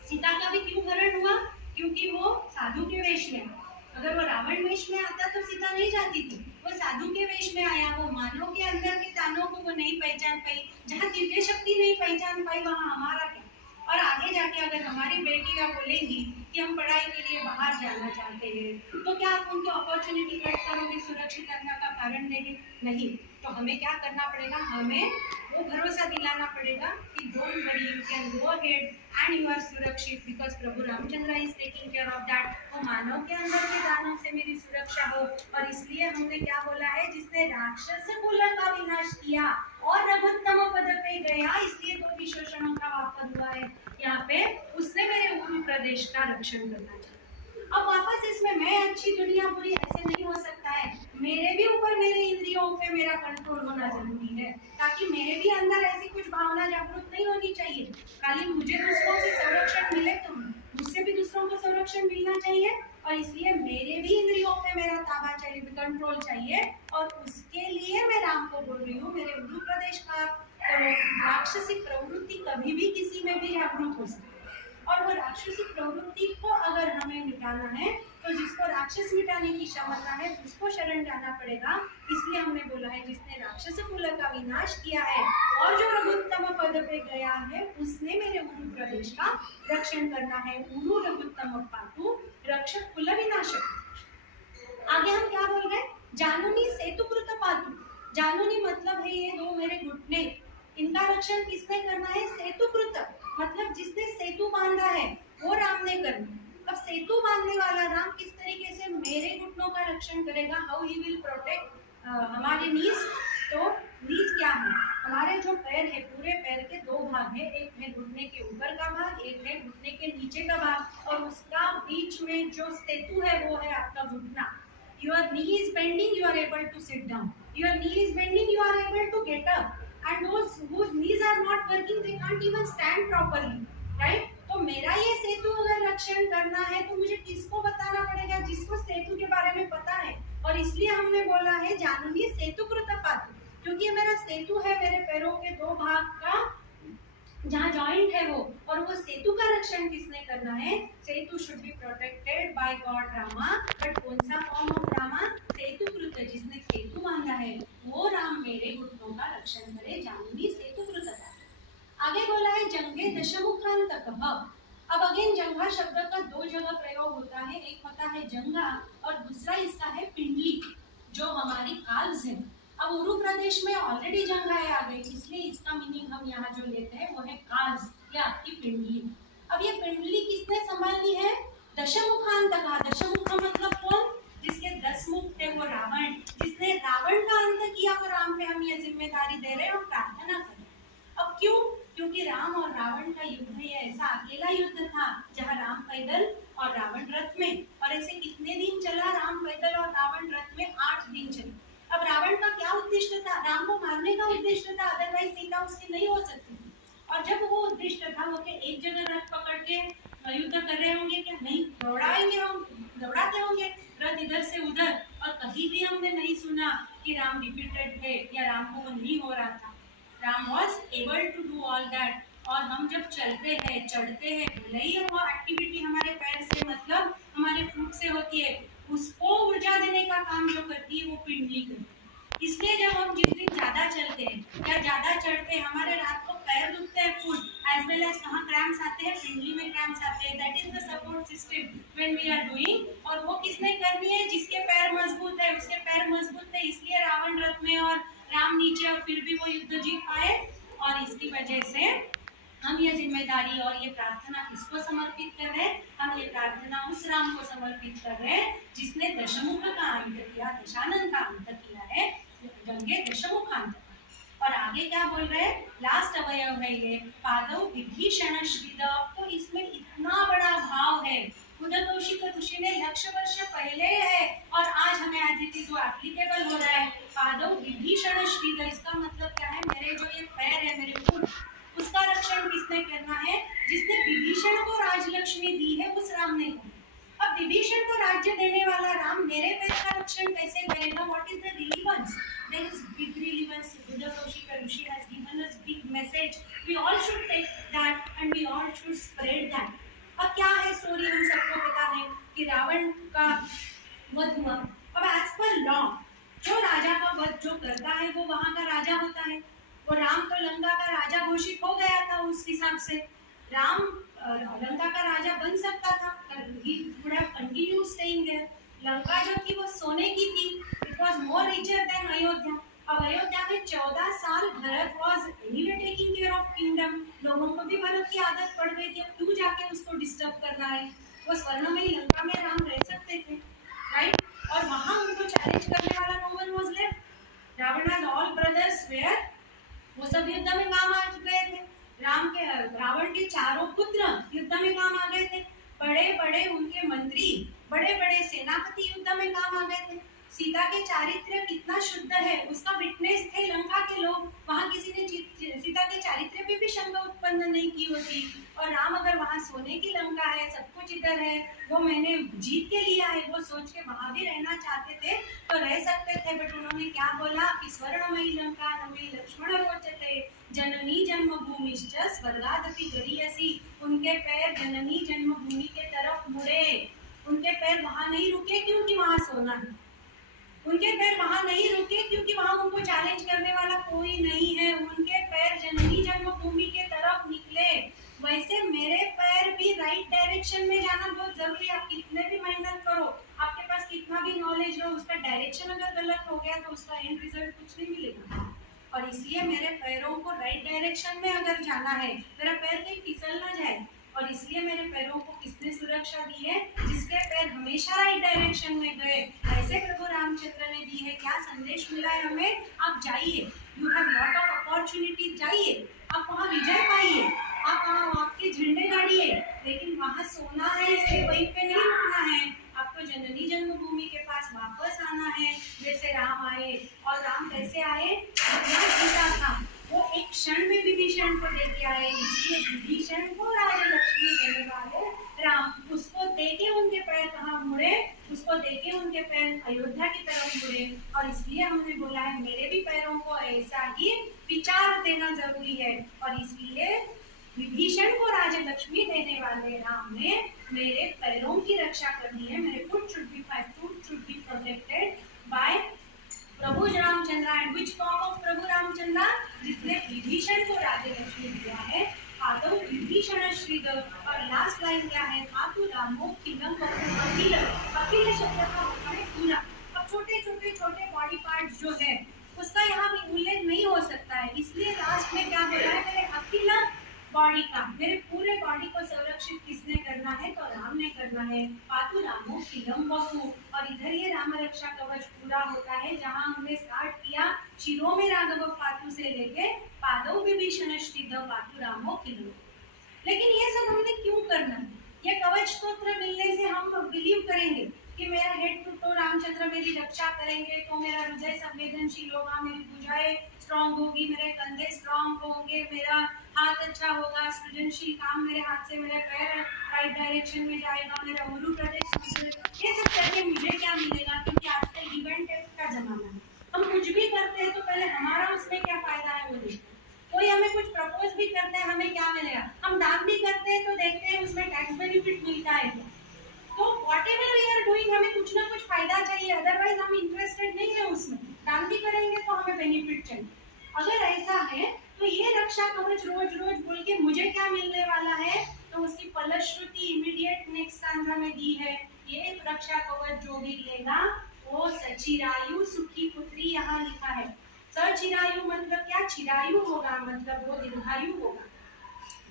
सीता का भी क्यों हरण हुआ? क्योंकि वो साधु के वेश में, अगर वो रावण वेश में आता तो सीता नहीं जाती थी, वो साधु के वेश में आया। वो मानव के अंदर के दानों को वो नहीं पहचान पाई, जहाँ दिव्य शक्ति नहीं पहचान पाई वहाँ हमारा क्या। और आगे जाके अगर हमारी बेटियां बोलेंगी कि हम पढ़ाई के लिए बाहर जाना चाहते हैं, तो क्या आप उनकी अपॉर्चुनिटी कट करोगे, सुरक्षित करने का कारण देंगे? नहीं। तो हमें क्या करना पड़ेगा? हमें वो भरोसा दिलाना पड़ेगा कि don't worry, you can go ahead and you are सुरक्षित, because Prabhu Ramchandra is taking care of that. वो मानव के अंदर के दानों से मेरी सुरक्षा हो। और इसलिए हमने क्या बोला है? जिसने राक्षस कुल का विनाश किया और रघुत्तम पद पे गया, इसलिए दो विशेषणों का वापर हुआ है यहाँ पे, उसने मेरे उरु प्रदेश का रक्षण करना चाहिए। अब वापस इसमें मैं अच्छी दुनिया बुरी ऐसे नहीं हो सकता है, मेरे भी ऊपर, मेरे इंद्रियों पे मेरा कंट्रोल होना जरूरी है, ताकि मेरे भी अंदर ऐसी कुछ भावना जागरूक नहीं होनी चाहिए। खाली मुझे दूसरों से संरक्षण मिले तो मुझसे भी दूसरों को संरक्षण मिलना चाहिए। और इसलिए मेरे भी इंद्रियों पे मेरा ताबा चाहिए, कंट्रोल चाहिए। और उसके लिए मैं राम को बोल रही हूँ, मेरे उरु प्रदेश का राक्षसी प्रवृत्ति कभी भी किसी में भी जागृत हो सकती है। और वो राक्षसी प्रवृत्ति को अगर हमें मिटाना है तो जिसको राक्षस मिटाने की क्षमता है उसको शरण जाना पड़ेगा। इसलिए हमने बोला है जिसने राक्षस कुल का विनाश किया है और जो रघुत्तम उत्तम पद पे गया है उसने मेरे उरु प्रदेश का रक्षण करना है। उरु रघुत्तम पातु रक्षक कुल विनाशक। आगे हम क्या बोल रहे हैं? जानुनी सेतुकृत पातु। जानुनी मतलब है ये दो मेरे घुटने, इनका रक्षण किसने करना है? सेतुकृत मतलब जिसने सेतु बांधा है वो राम ने करना। अब सेतु बांधने वाला राम किस तरीके से मेरे घुटनों का रक्षण करेगा? हाउ ही विल प्रोटेक्ट हमारे नीज। तो नीज क्या है? हमारे जो पैर है, पूरे पैर के दो भाग है, एक है घुटने के ऊपर का भाग, एक है घुटने के नीचे का भाग, और उसका बीच में जो सेतु है वो है आपका घुटना। Your knee is bending, you are able to sit down. Your knee is bending, you are able to get up. And those whose knees are not working, they can't even stand properly, right? तो मेरा ये सेतु अगर रक्षण करना है तो मुझे किसको बताना पड़ेगा? जिसको सेतु के बारे में पता है। और इसलिए हमने बोला है जानुनी सेतुकृत पातु, क्योंकि मेरा सेतु है मेरे पैरों के दो भाग का जहाँ जॉइंट है वो, और वो सेतु का रक्षण किसने करना है? Setu should be protected by god Rama. But कौन सा फॉर्म ऑफ रामा? सेतुकृत, जिसने सेतु बांधा है वो राम मेरे घुटनों का रक्षण करे। जानुनी सेतुकृत। आगे बोला है जंगे दशमुखांतकः। अब अगेन जंघा शब्द का दो जगह प्रयोग होता है, एक होता है जंघा और दूसरा इसका है पिंडली, जो हमारी काल्स है। अब उरु प्रदेश में ऑलरेडी जंघाएं आ गई, इसलिए इसका मीनिंग हम यहाँ जो लेते हैं वो है काल्स या आपकी पिंडली। अब ये पिंडली किसने संभालनी है? दशमुखांतकः। दशमुख मतलब कौन? जिसके 10 मुख थे वो रावण। जिसने रावण का अंत किया वो राम पे हम ये जिम्मेदारी दे रहे हैं और प्रार्थना कर रहे हैं। अब क्यों? क्योंकि राम और रावण का युद्ध ये ऐसा अकेला युद्ध था जहाँ राम पैदल और रावण रथ में, और ऐसे कितने दिन चला? राम पैदल और रावण रथ में 8 दिन चले। अब रावण का क्या उद्देश्य था? राम को मारने का उद्देश्य था, अदरवाइज सीता उसकी नहीं हो सकती थी। और जब वो उद्देश्य था वो एक जगह रथ पकड़ के युद्ध कर रहे होंगे क्या? नहीं, दौड़ाएंगे, हम दौड़ाते होंगे रथ इधर से उधर, और कहीं भी हमने नहीं सुना कि राम डिफीटेड थे या राम को वो नहीं हो रहा था। Ram was able to do all that। और हम जब चलते हैं, चढ़ते हैं, भले ही वो एक्टिविटी हमारे पैर से मतलब हमारे फुट से होती है, उसको ऊर्जा देने का काम जो करती है वो पिंडली करती है। इसलिए जब हम जिस दिन ज्यादा चलते हैं या ज्यादा चढ़ते हैं, हमारे रात को पैर दुखते हैं, फुट एज वेल एज कहाँ क्रैम्प्स आते हैं? पिंडली में क्रैम्प्स आते हैं। That is the support system when we are doing. और वो किसने करनी है? जिसके पैर मजबूत है। उसके पैर मजबूत है इसलिए रावण रथ में और राम नीचे, और फिर भी वो युद्ध जीत पाए। और इसकी वजह से हम ये जिम्मेदारी और ये प्रार्थना किसको समर्पित कर रहे हैं? हम ये प्रार्थना उस राम को समर्पित कर रहे हैं जिसने दशमुख का अंत किया, दशानन का अंत किया है, गंगे दशमुखांत। और आगे क्या बोल रहे हैं? लास्ट अवयव है ये पादव विभीषण श्रीद। तो इसमें इतना बड़ा भाव है, उदकौशिक ऋषि ने लक्ष्य वर्ष पहले है और आज हमें एज इट इज वो एप्लीकेबल हो रहा है। पादव विभीषण श्रीद, इसका मतलब क्या है? मेरे जो ये पैर है, मेरे फुट, उसका रक्षण किसने करना है? जिसने विभीषण को राजलक्ष्मी दी है उस राम ने। अब विभीषण को राज्य देने वाला राम मेरे पैर का रक्षण कैसे करेगा? What is the relevance? There is big relevance. Udakaushik rishi has given us big message. We all should take that and we all should spread that. अब क्या है स्टोरी? हम सबको पता है कि रावण का वध हुआ। अब एज पर लॉ जो राजा का वध जो करता है वो वहां का राजा होता है। वो राम तो लंका का राजा घोषित हो गया था, उस हिसाब से राम लंका का राजा बन सकता था। he would have continued staying there। Lanka जो थी वो सोने की थी। It was more richer than Ayodhya. अब अयोध्या में 14 साल Bharat was anyway taking care of kingdom। लोगों को भी भरत की आदत पड़ गई थी, अब क्यों जाके उसको डिस्टर्ब कर रहा है? वो स्वर्णमयी लंका में राम रह सकते थे, राइट? और वहां उनको चैलेंज करने वाला no one was left। रावण's all brothers were, वो सब युद्ध में काम आ गए थे। रावण के चारों पुत्र युद्ध में काम आ गए थे। बड़े बड़े उनके मंत्री, बड़े बड़े सेनापति युद्ध में काम आ गए थे। सीता के चारित्र्य कितना शुद्ध है उसका विटनेस थे लंका के लोग। वहां किसी ने सीता के चारित्र्य पे भी शंका उत्पन्न नहीं की होती। और राम अगर वहां सोने की लंका है, सब कुछ इधर है, वो मैंने जीत के लिया है, वो सोच के वहां भी रहना चाहते थे तो रह सकते थे। बट उन्होंने क्या बोला कि स्वर्णमयी लंका नमे लक्ष्मण रोचते जननी जन्मभूमिश्च स्वर्गादपि गरीयसी। उनके पैर जननी जन्मभूमि के तरफ मुड़े। उनके पैर वहां नहीं रुके क्योंकि वहां सोना है। उनके पैर वहां नहीं रुके क्योंकि वहां उनको चैलेंज करने वाला कोई नहीं है। उनके पैर जननी जन्म और इसलिए मेरे पैरों को राइट डायरेक्शन में अगर जाना है, मेरा पैर कहीं फिसल ना जाए, और इसलिए मेरे पैरों को किसने सुरक्षा दी है? जिसके पैर हमेशा राइट डायरेक्शन में गए, ऐसे प्रभु रामचंद्र ने दी है। क्या संदेश मिला है हमें? आप जाइए, you have lot of opportunity, जाइए, आप वहाँ विजय पाइए, आप वहाँ आपके झंडे गाड़िए, लेकिन वहाँ सोना है इसलिए वहीं पे नहीं रुकना है, आपको जननी जन्मभूमि के पास वापस आना है। जैसे राम आए, और राम कैसे आए? जितना जीता था वो एक क्षण में विभीषण को देके आए, इसलिए विभीषण को राजलक्ष्मी देने वाले राम, उसको देके उनके पैर कहाँ मुड़े? उसको देके उनके पैर अयोध्या की तरफ मुड़े। और इसलिए हमने बोला है मेरे भी पैरों को ऐसा ही विचार देना जरूरी है, और इसलिए विभीषण को राजलक्ष्मी देने वाले राम ने मेरे पैरों की रक्षा करनी है। मेरे foot should be protected by Prabhu Ramchandra. And which form of Prabhu Ramchandra? जिसने विभीषण को राजलक्ष्मी दिया है। आदौ विभीषण श्रीद, और लास्ट लाइन क्या है? मातु रामो किलम अखिल, अखिल शब्द का होता है पूरा। अब छोटे छोटे छोटे बॉडी पार्ट्स जो है उसका यहाँ भी उल्लेख नहीं हो सकता है, इसलिए लास्ट में क्या बोला है? मेरे अखिल बॉडी का, मेरे पूरे बॉडी को संरक्षित किसने करना है? तो राम ने करना है। पातु रामो किलम बहु, और इधर ये राम रक्षा कवच पूरा होता है जहाँ हमने स्टार्ट किया शिरो में राघव पातु से लेके पादौ विभीषण श्रीद पातु रामो किलम। लेकिन ये सब हमने क्यों करना? ये कवच स्तोत्र मिलने से हम बिलीव करेंगे कि मेरा हेड टू टो रामचंद्र मेरी रक्षा करेंगे, तो मेरा हृदय संवेदनशील होगा, मेरी भुजाएं स्ट्रांग होगी, मेरे कंधे स्ट्रांग होंगे, मेरा हाथ अच्छा होगा, सृजनशील काम मेरे हाथ से, मेरे पैर राइट डायरेक्शन में जाएगा, मेरा उरु प्रदेश। ये सब करके मुझे क्या मिलेगा? क्योंकि आजकल इवेंट का जमाना है, हम कुछ भी करते हैं तो पहले हमारा उसमें क्या फायदा है वो देखते हैं। कोई हमें कुछ प्रपोज भी करते हैं, हमें क्या मिलेगा? हम दान भी करते हैं तो देखते हैं उसमें टैक्स बेनिफिट मिलता है क्या? तो व्हाटएवर वी आर डूइंग, हमें कुछ ना कुछ फायदा चाहिए, अदरवाइज हम इंटरेस्टेड नहीं है उसमें। दान भी करेंगे तो हमें बेनिफिट चाहिए। अगर ऐसा है तो ये रक्षा कवच रोज रोज बोल के मुझे क्या मिलने वाला है? तो उसकी फलश्रुति इमीडिएट नेक्स्ट स्टैंजा में दी है। ये रक्षा कवच जो भी लेगा वो सचिरायु सुखी पुत्री, यहाँ लिखा है। सचिरायु मतलब क्या? चिरायु होगा, मतलब वो दीर्घायु होगा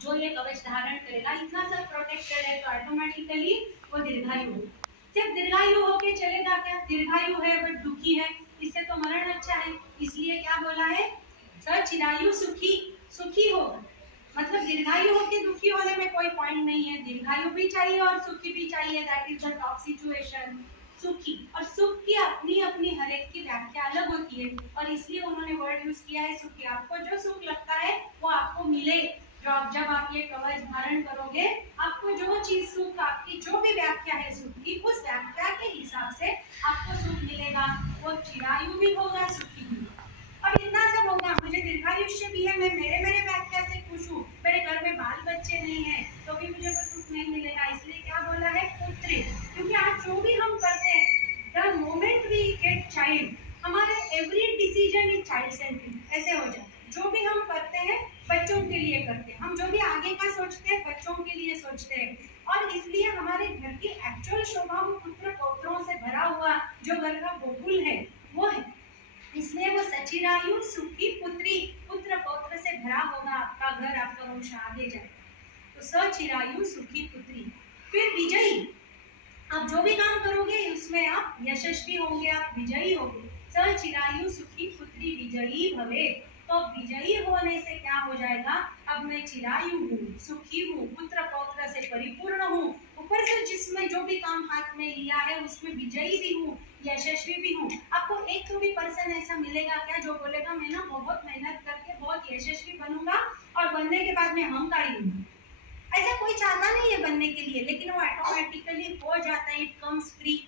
जो ये कवच धारण करेगा। इतना सब प्रोटेक्टेड है तो ऑटोमेटिकली वो दीर्घायु होगा। सिर्फ दीर्घायु होके चलेगा क्या? दीर्घायु है बट दुखी है, इससे तो मरण अच्छा है, इसलिए क्या बोला है? सचिरायु सुखी, सुखी होगा, मतलब दीर्घायु होके दुखी होने में कोई पॉइंट नहीं है। दीर्घायु भी चाहिए और सुखी भी चाहिए, that is the top situation. सुखी और सुख की अपनी अपनी हर एक की व्याख्या अलग होती है, और इसलिए उन्होंने वर्ड यूज किया है सुखी। आपको जो सुख लगता है वो आपको मिले, जब आप ये कवच धारण करोगे, आपको जो चीज सुख, आपकी जो भी व्याख्या है सुख की, उस व्याख्या के हिसाब से आपको सुख मिलेगा। वो चिरायु भी होगा, सुखी भी होगा। अब इतना सब होगा, मुझे दीर्घायुष्य भी है, मैं मेरे व्याख्या से खुश हूँ, मेरे घर में बाल बच्चे नहीं है तो भी मुझे वो सुख नहीं मिलेगा। इसलिए क्या बोला है? पुत्री। क्योंकि आज जो भी हम करते हैं, the moment we get child, हमारे every decision is child centric, ऐसे हो जाए। जो भी हम करते हैं बच्चों के लिए करते हैं, हम जो भी आगे का सोचते हैं बच्चों के लिए सोचते हैं, और इसलिए हमारे घर की एक्चुअल शोभा पुत्र पौत्रों से भरा हुआ जो घर का गोकुल है वो है। इसलिए वो सचिरायु सुखी पुत्री, पुत्र पौत्र से भरा होगा आपका घर, आपका वंश आगे जाएगा। तो सचिरायु सुखी पुत्री। फिर विजयी, आप जो भी काम करोगे उसमें आप यशस्वी होंगे, आप विजयी होंगे। सचिरायु सुखी पुत्री विजयी भवे, तो विजयी होने से क्या हो जाएगा? अब मैं चिरायु हूँ, सुखी हूँ, पुत्र पौत्र से परिपूर्ण हूँ, ऊपर से जिसमें जो भी काम हाथ में लिया है उसमें विजयी भी हूँ, यशस्वी भी हूँ। आपको एक तो भी पर्सन ऐसा मिलेगा क्या जो बोलेगा मैं ना बहुत मेहनत करके बहुत यशस्वी बनूंगा और बनने के बाद मैं अहंकारी हूँ? ऐसा कोई चाहता नहीं है बनने के लिए, लेकिन वो ऑटोमेटिकली हो जाता है, इट कम्स फ्री।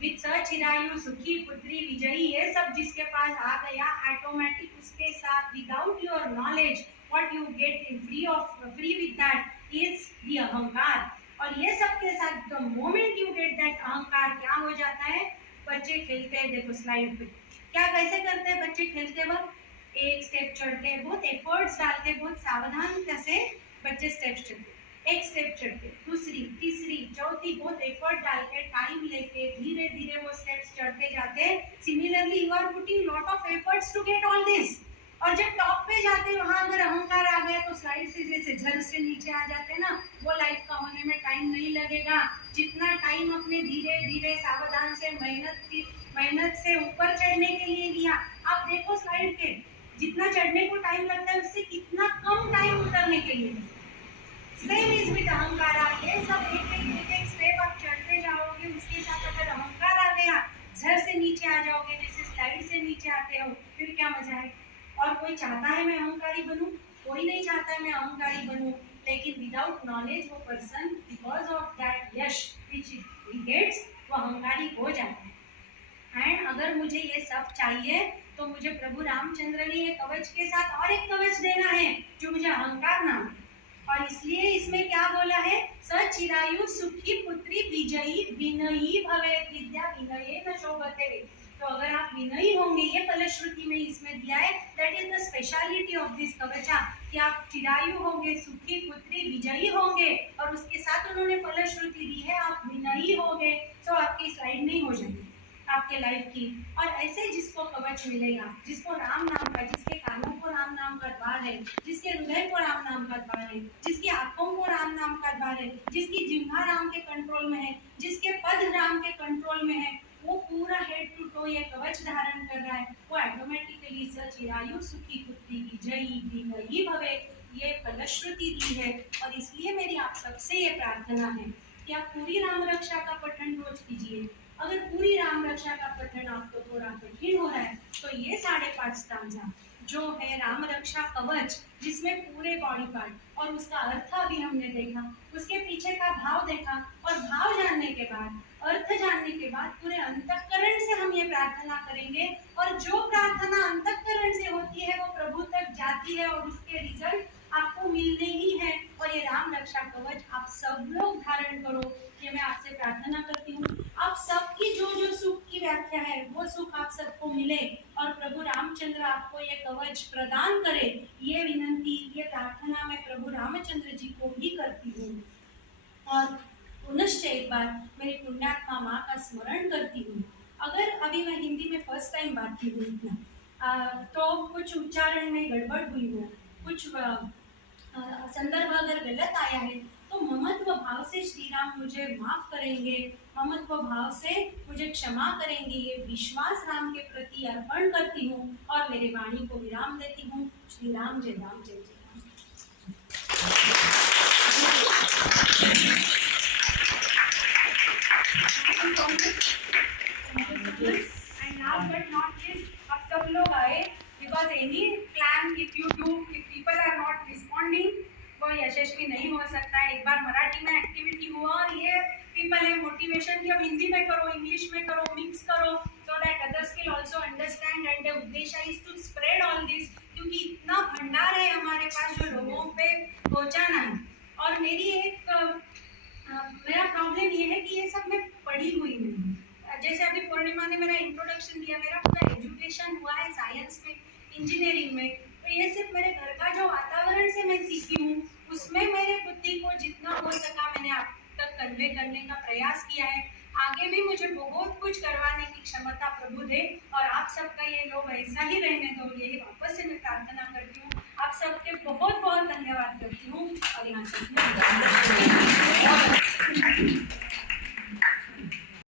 विद सचिरायु सुखी पुत्री विजयी, ये सब जिसके पास आ गया ऑटोमेटिक, उसके साथ without your knowledge what you get in free with that is the अहंकार। और ये सब के साथ the moment you get that अहंकार, क्या हो जाता है? बच्चे खेलते हैं, देखो स्लाइड पे क्या कैसे करते हैं बच्चे खेलते वक्त? एक स्टेप चढ़ते हैं, बहुत एफर्ट्स डालते हैं, बहुत सावधानता से बच्चे स्टेप्स चढ़ते, एक स्टेप चढ़ते, दूसरी तीसरी चौथी, बहुत एफर्ट डाल के टाइम लेके धीरे धीरे वो स्टेप्स चढ़ते जाते हैं। Similarly you are putting lot of efforts to get all this, और जब टॉप पे जाते वहां अगर अहंकार आ गया तो स्लाइड से जैसे झर से नीचे आ जाते ना, वो लाइफ का होने में टाइम नहीं लगेगा। जितना टाइम अपने धीरे धीरे सावधान से मेहनत से ऊपर चढ़ने के लिए लिया, आप देखो स्लाइड के जितना चढ़ने को टाइम लगता है उससे कितना कम टाइम उतरने के लिए। सेम इज विद अहंकार। ये सब एक स्टेप आप चढ़ते जाओगे, उसके साथ अगर अहंकार आ गया झर से नीचे आ जाओगे, जैसे स्लाइड से नीचे आते हो, फिर क्या मजा है। और कोई चाहता है मैं अहंकारी बनूं? कोई नहीं चाहता है मैं अहंकारी बनूं, लेकिन विदाउट नॉलेज वो पर्सन बिकॉज ऑफ दैट यश व्हिच ही गेट्स, वो अहंकारी हो जाता है। एंड अगर मुझे ये सब चाहिए तो मुझे प्रभु रामचंद्र ने ये कवच के साथ और एक कवच देना है जो मुझे अहंकार ना। और इसलिए इसमें क्या बोला है, सचिरायु सुखी पुत्री विजयी विनयी भवेत् विद्या विनये न शोभते। तो अगर आप विनयी होंगे, ये फलश्रुति में इसमें दिया है, that is the speciality of this kavacha, कि आप चिरायु होंगे, सुखी पुत्री विजयी होंगे, और उसके साथ उन्होंने फलश्रुति दी है आप विनयी होंगे, तो आपकी स्लाइड नहीं हो जाएगी आपके लाइफ की। और ऐसे जिसको कवच मिलेगा, जिसको राम नाम का, जिसके कानों को राम नाम का द्वार है, जिसके हृदय को राम नाम का द्वार है, जिसकी आंखों को राम नाम का द्वार है, जिसकी जिह्वा राम के कंट्रोल में है, जिसके पद राम के कंट्रोल में है, वो पूरा हेड टू टो ये कवच धारण कर रहा है, वो ऑटोमेटिकली सचिरायु सुखी पुत्री विजयी विनयी भवेत्, ये फलश्रुति दी है। और इसलिए मेरी आप सबसे ये प्रार्थना है कि आप पूरी राम रक्षा का पठन रोज कीजिए। अगर पूरी राम रक्षा का पठन आपको थोड़ा कठिन हो रहा है तो ये 5.5 स्टांजा जो है राम रक्षा कवच, जिसमें पूरे बॉडी पार्ट और उसका अर्थ अभी हमने देखा, उसके पीछे का भाव देखा, और भाव जानने के बाद, अर्थ जानने के बाद पूरे अंतःकरण से हम ये प्रार्थना करेंगे, और जो प्रार्थना अंतःकरण से होती है वो प्रभु तक जाती है और उसके रिजल्ट आपको मिलने ही है। और ये राम रक्षा कवच आप सब लोग धारण करो, ये मैं आपसे प्रार्थना करती हूँ। आप सबकी जो जो सुख की व्याख्या है वो सुख आप सबको मिले, और प्रभु रामचंद्र आपको ये कवच प्रदान करे, ये विनंती, ये प्रार्थना मैं प्रभु रामचंद्र जी को ही करती हूँ। और पुनश्च एक बार मेरी पुण्यात्मा माँ का स्मरण करती हूँ। अगर अभी मैं हिंदी में फर्स्ट टाइम बात की हुई ना, तो कुछ उच्चारण में गड़बड़ हुई हो, कुछ संदर्भ अगर गलत आया है तो ममत्व भाव से श्री राम मुझे माफ करेंगे, ममत्व भाव से मुझे क्षमा करेंगे, ये विश्वास राम के प्रति अर्पण करती हूँ और मेरे वाणी को विराम देती हूँ। श्री राम जय राम जय जय Ram. And last but not least, अब सब लोग आए, because any plan if you do, if people are not responding, वो यशस्वी नहीं हो सकता है। एक बार मराठी में एक्टिविटी हुआ और ये पीपल है मोटिवेशन कि अब हिंदी में करो, इंग्लिश में करो, मिक्स करो, so that others will also understand, and the उद्देश्य is to spread all this, क्योंकि इतना भंडार है हमारे पास जो लोगों पे पहुंचाना है। और मेरी मेरा प्रॉब्लम ये है कि ये सब मैं पढ़ी हुई नहीं, जैसे अभी पूर्णिमा ने मेरा इंट्रोडक्शन दिया, मेरा पूरा एजुकेशन हुआ है साइंस में, इंजीनियरिंग में, तो ये सिर्फ मेरे घर का जो वातावरण से मैं सीखी हूँ, उसमें मेरे बुद्धि को जितना हो सका मैंने आप तक कन्वे करने का प्रयास किया है। आगे भी मुझे बहुत कुछ करवाने की क्षमता प्रभु दे, और आप सबका ये लोग ऐसा ही रहने दो, यही वापस से मैं प्रार्थना करती हूँ। आप सबके बहुत बहुत धन्यवाद करती हूँ, और यहाँ से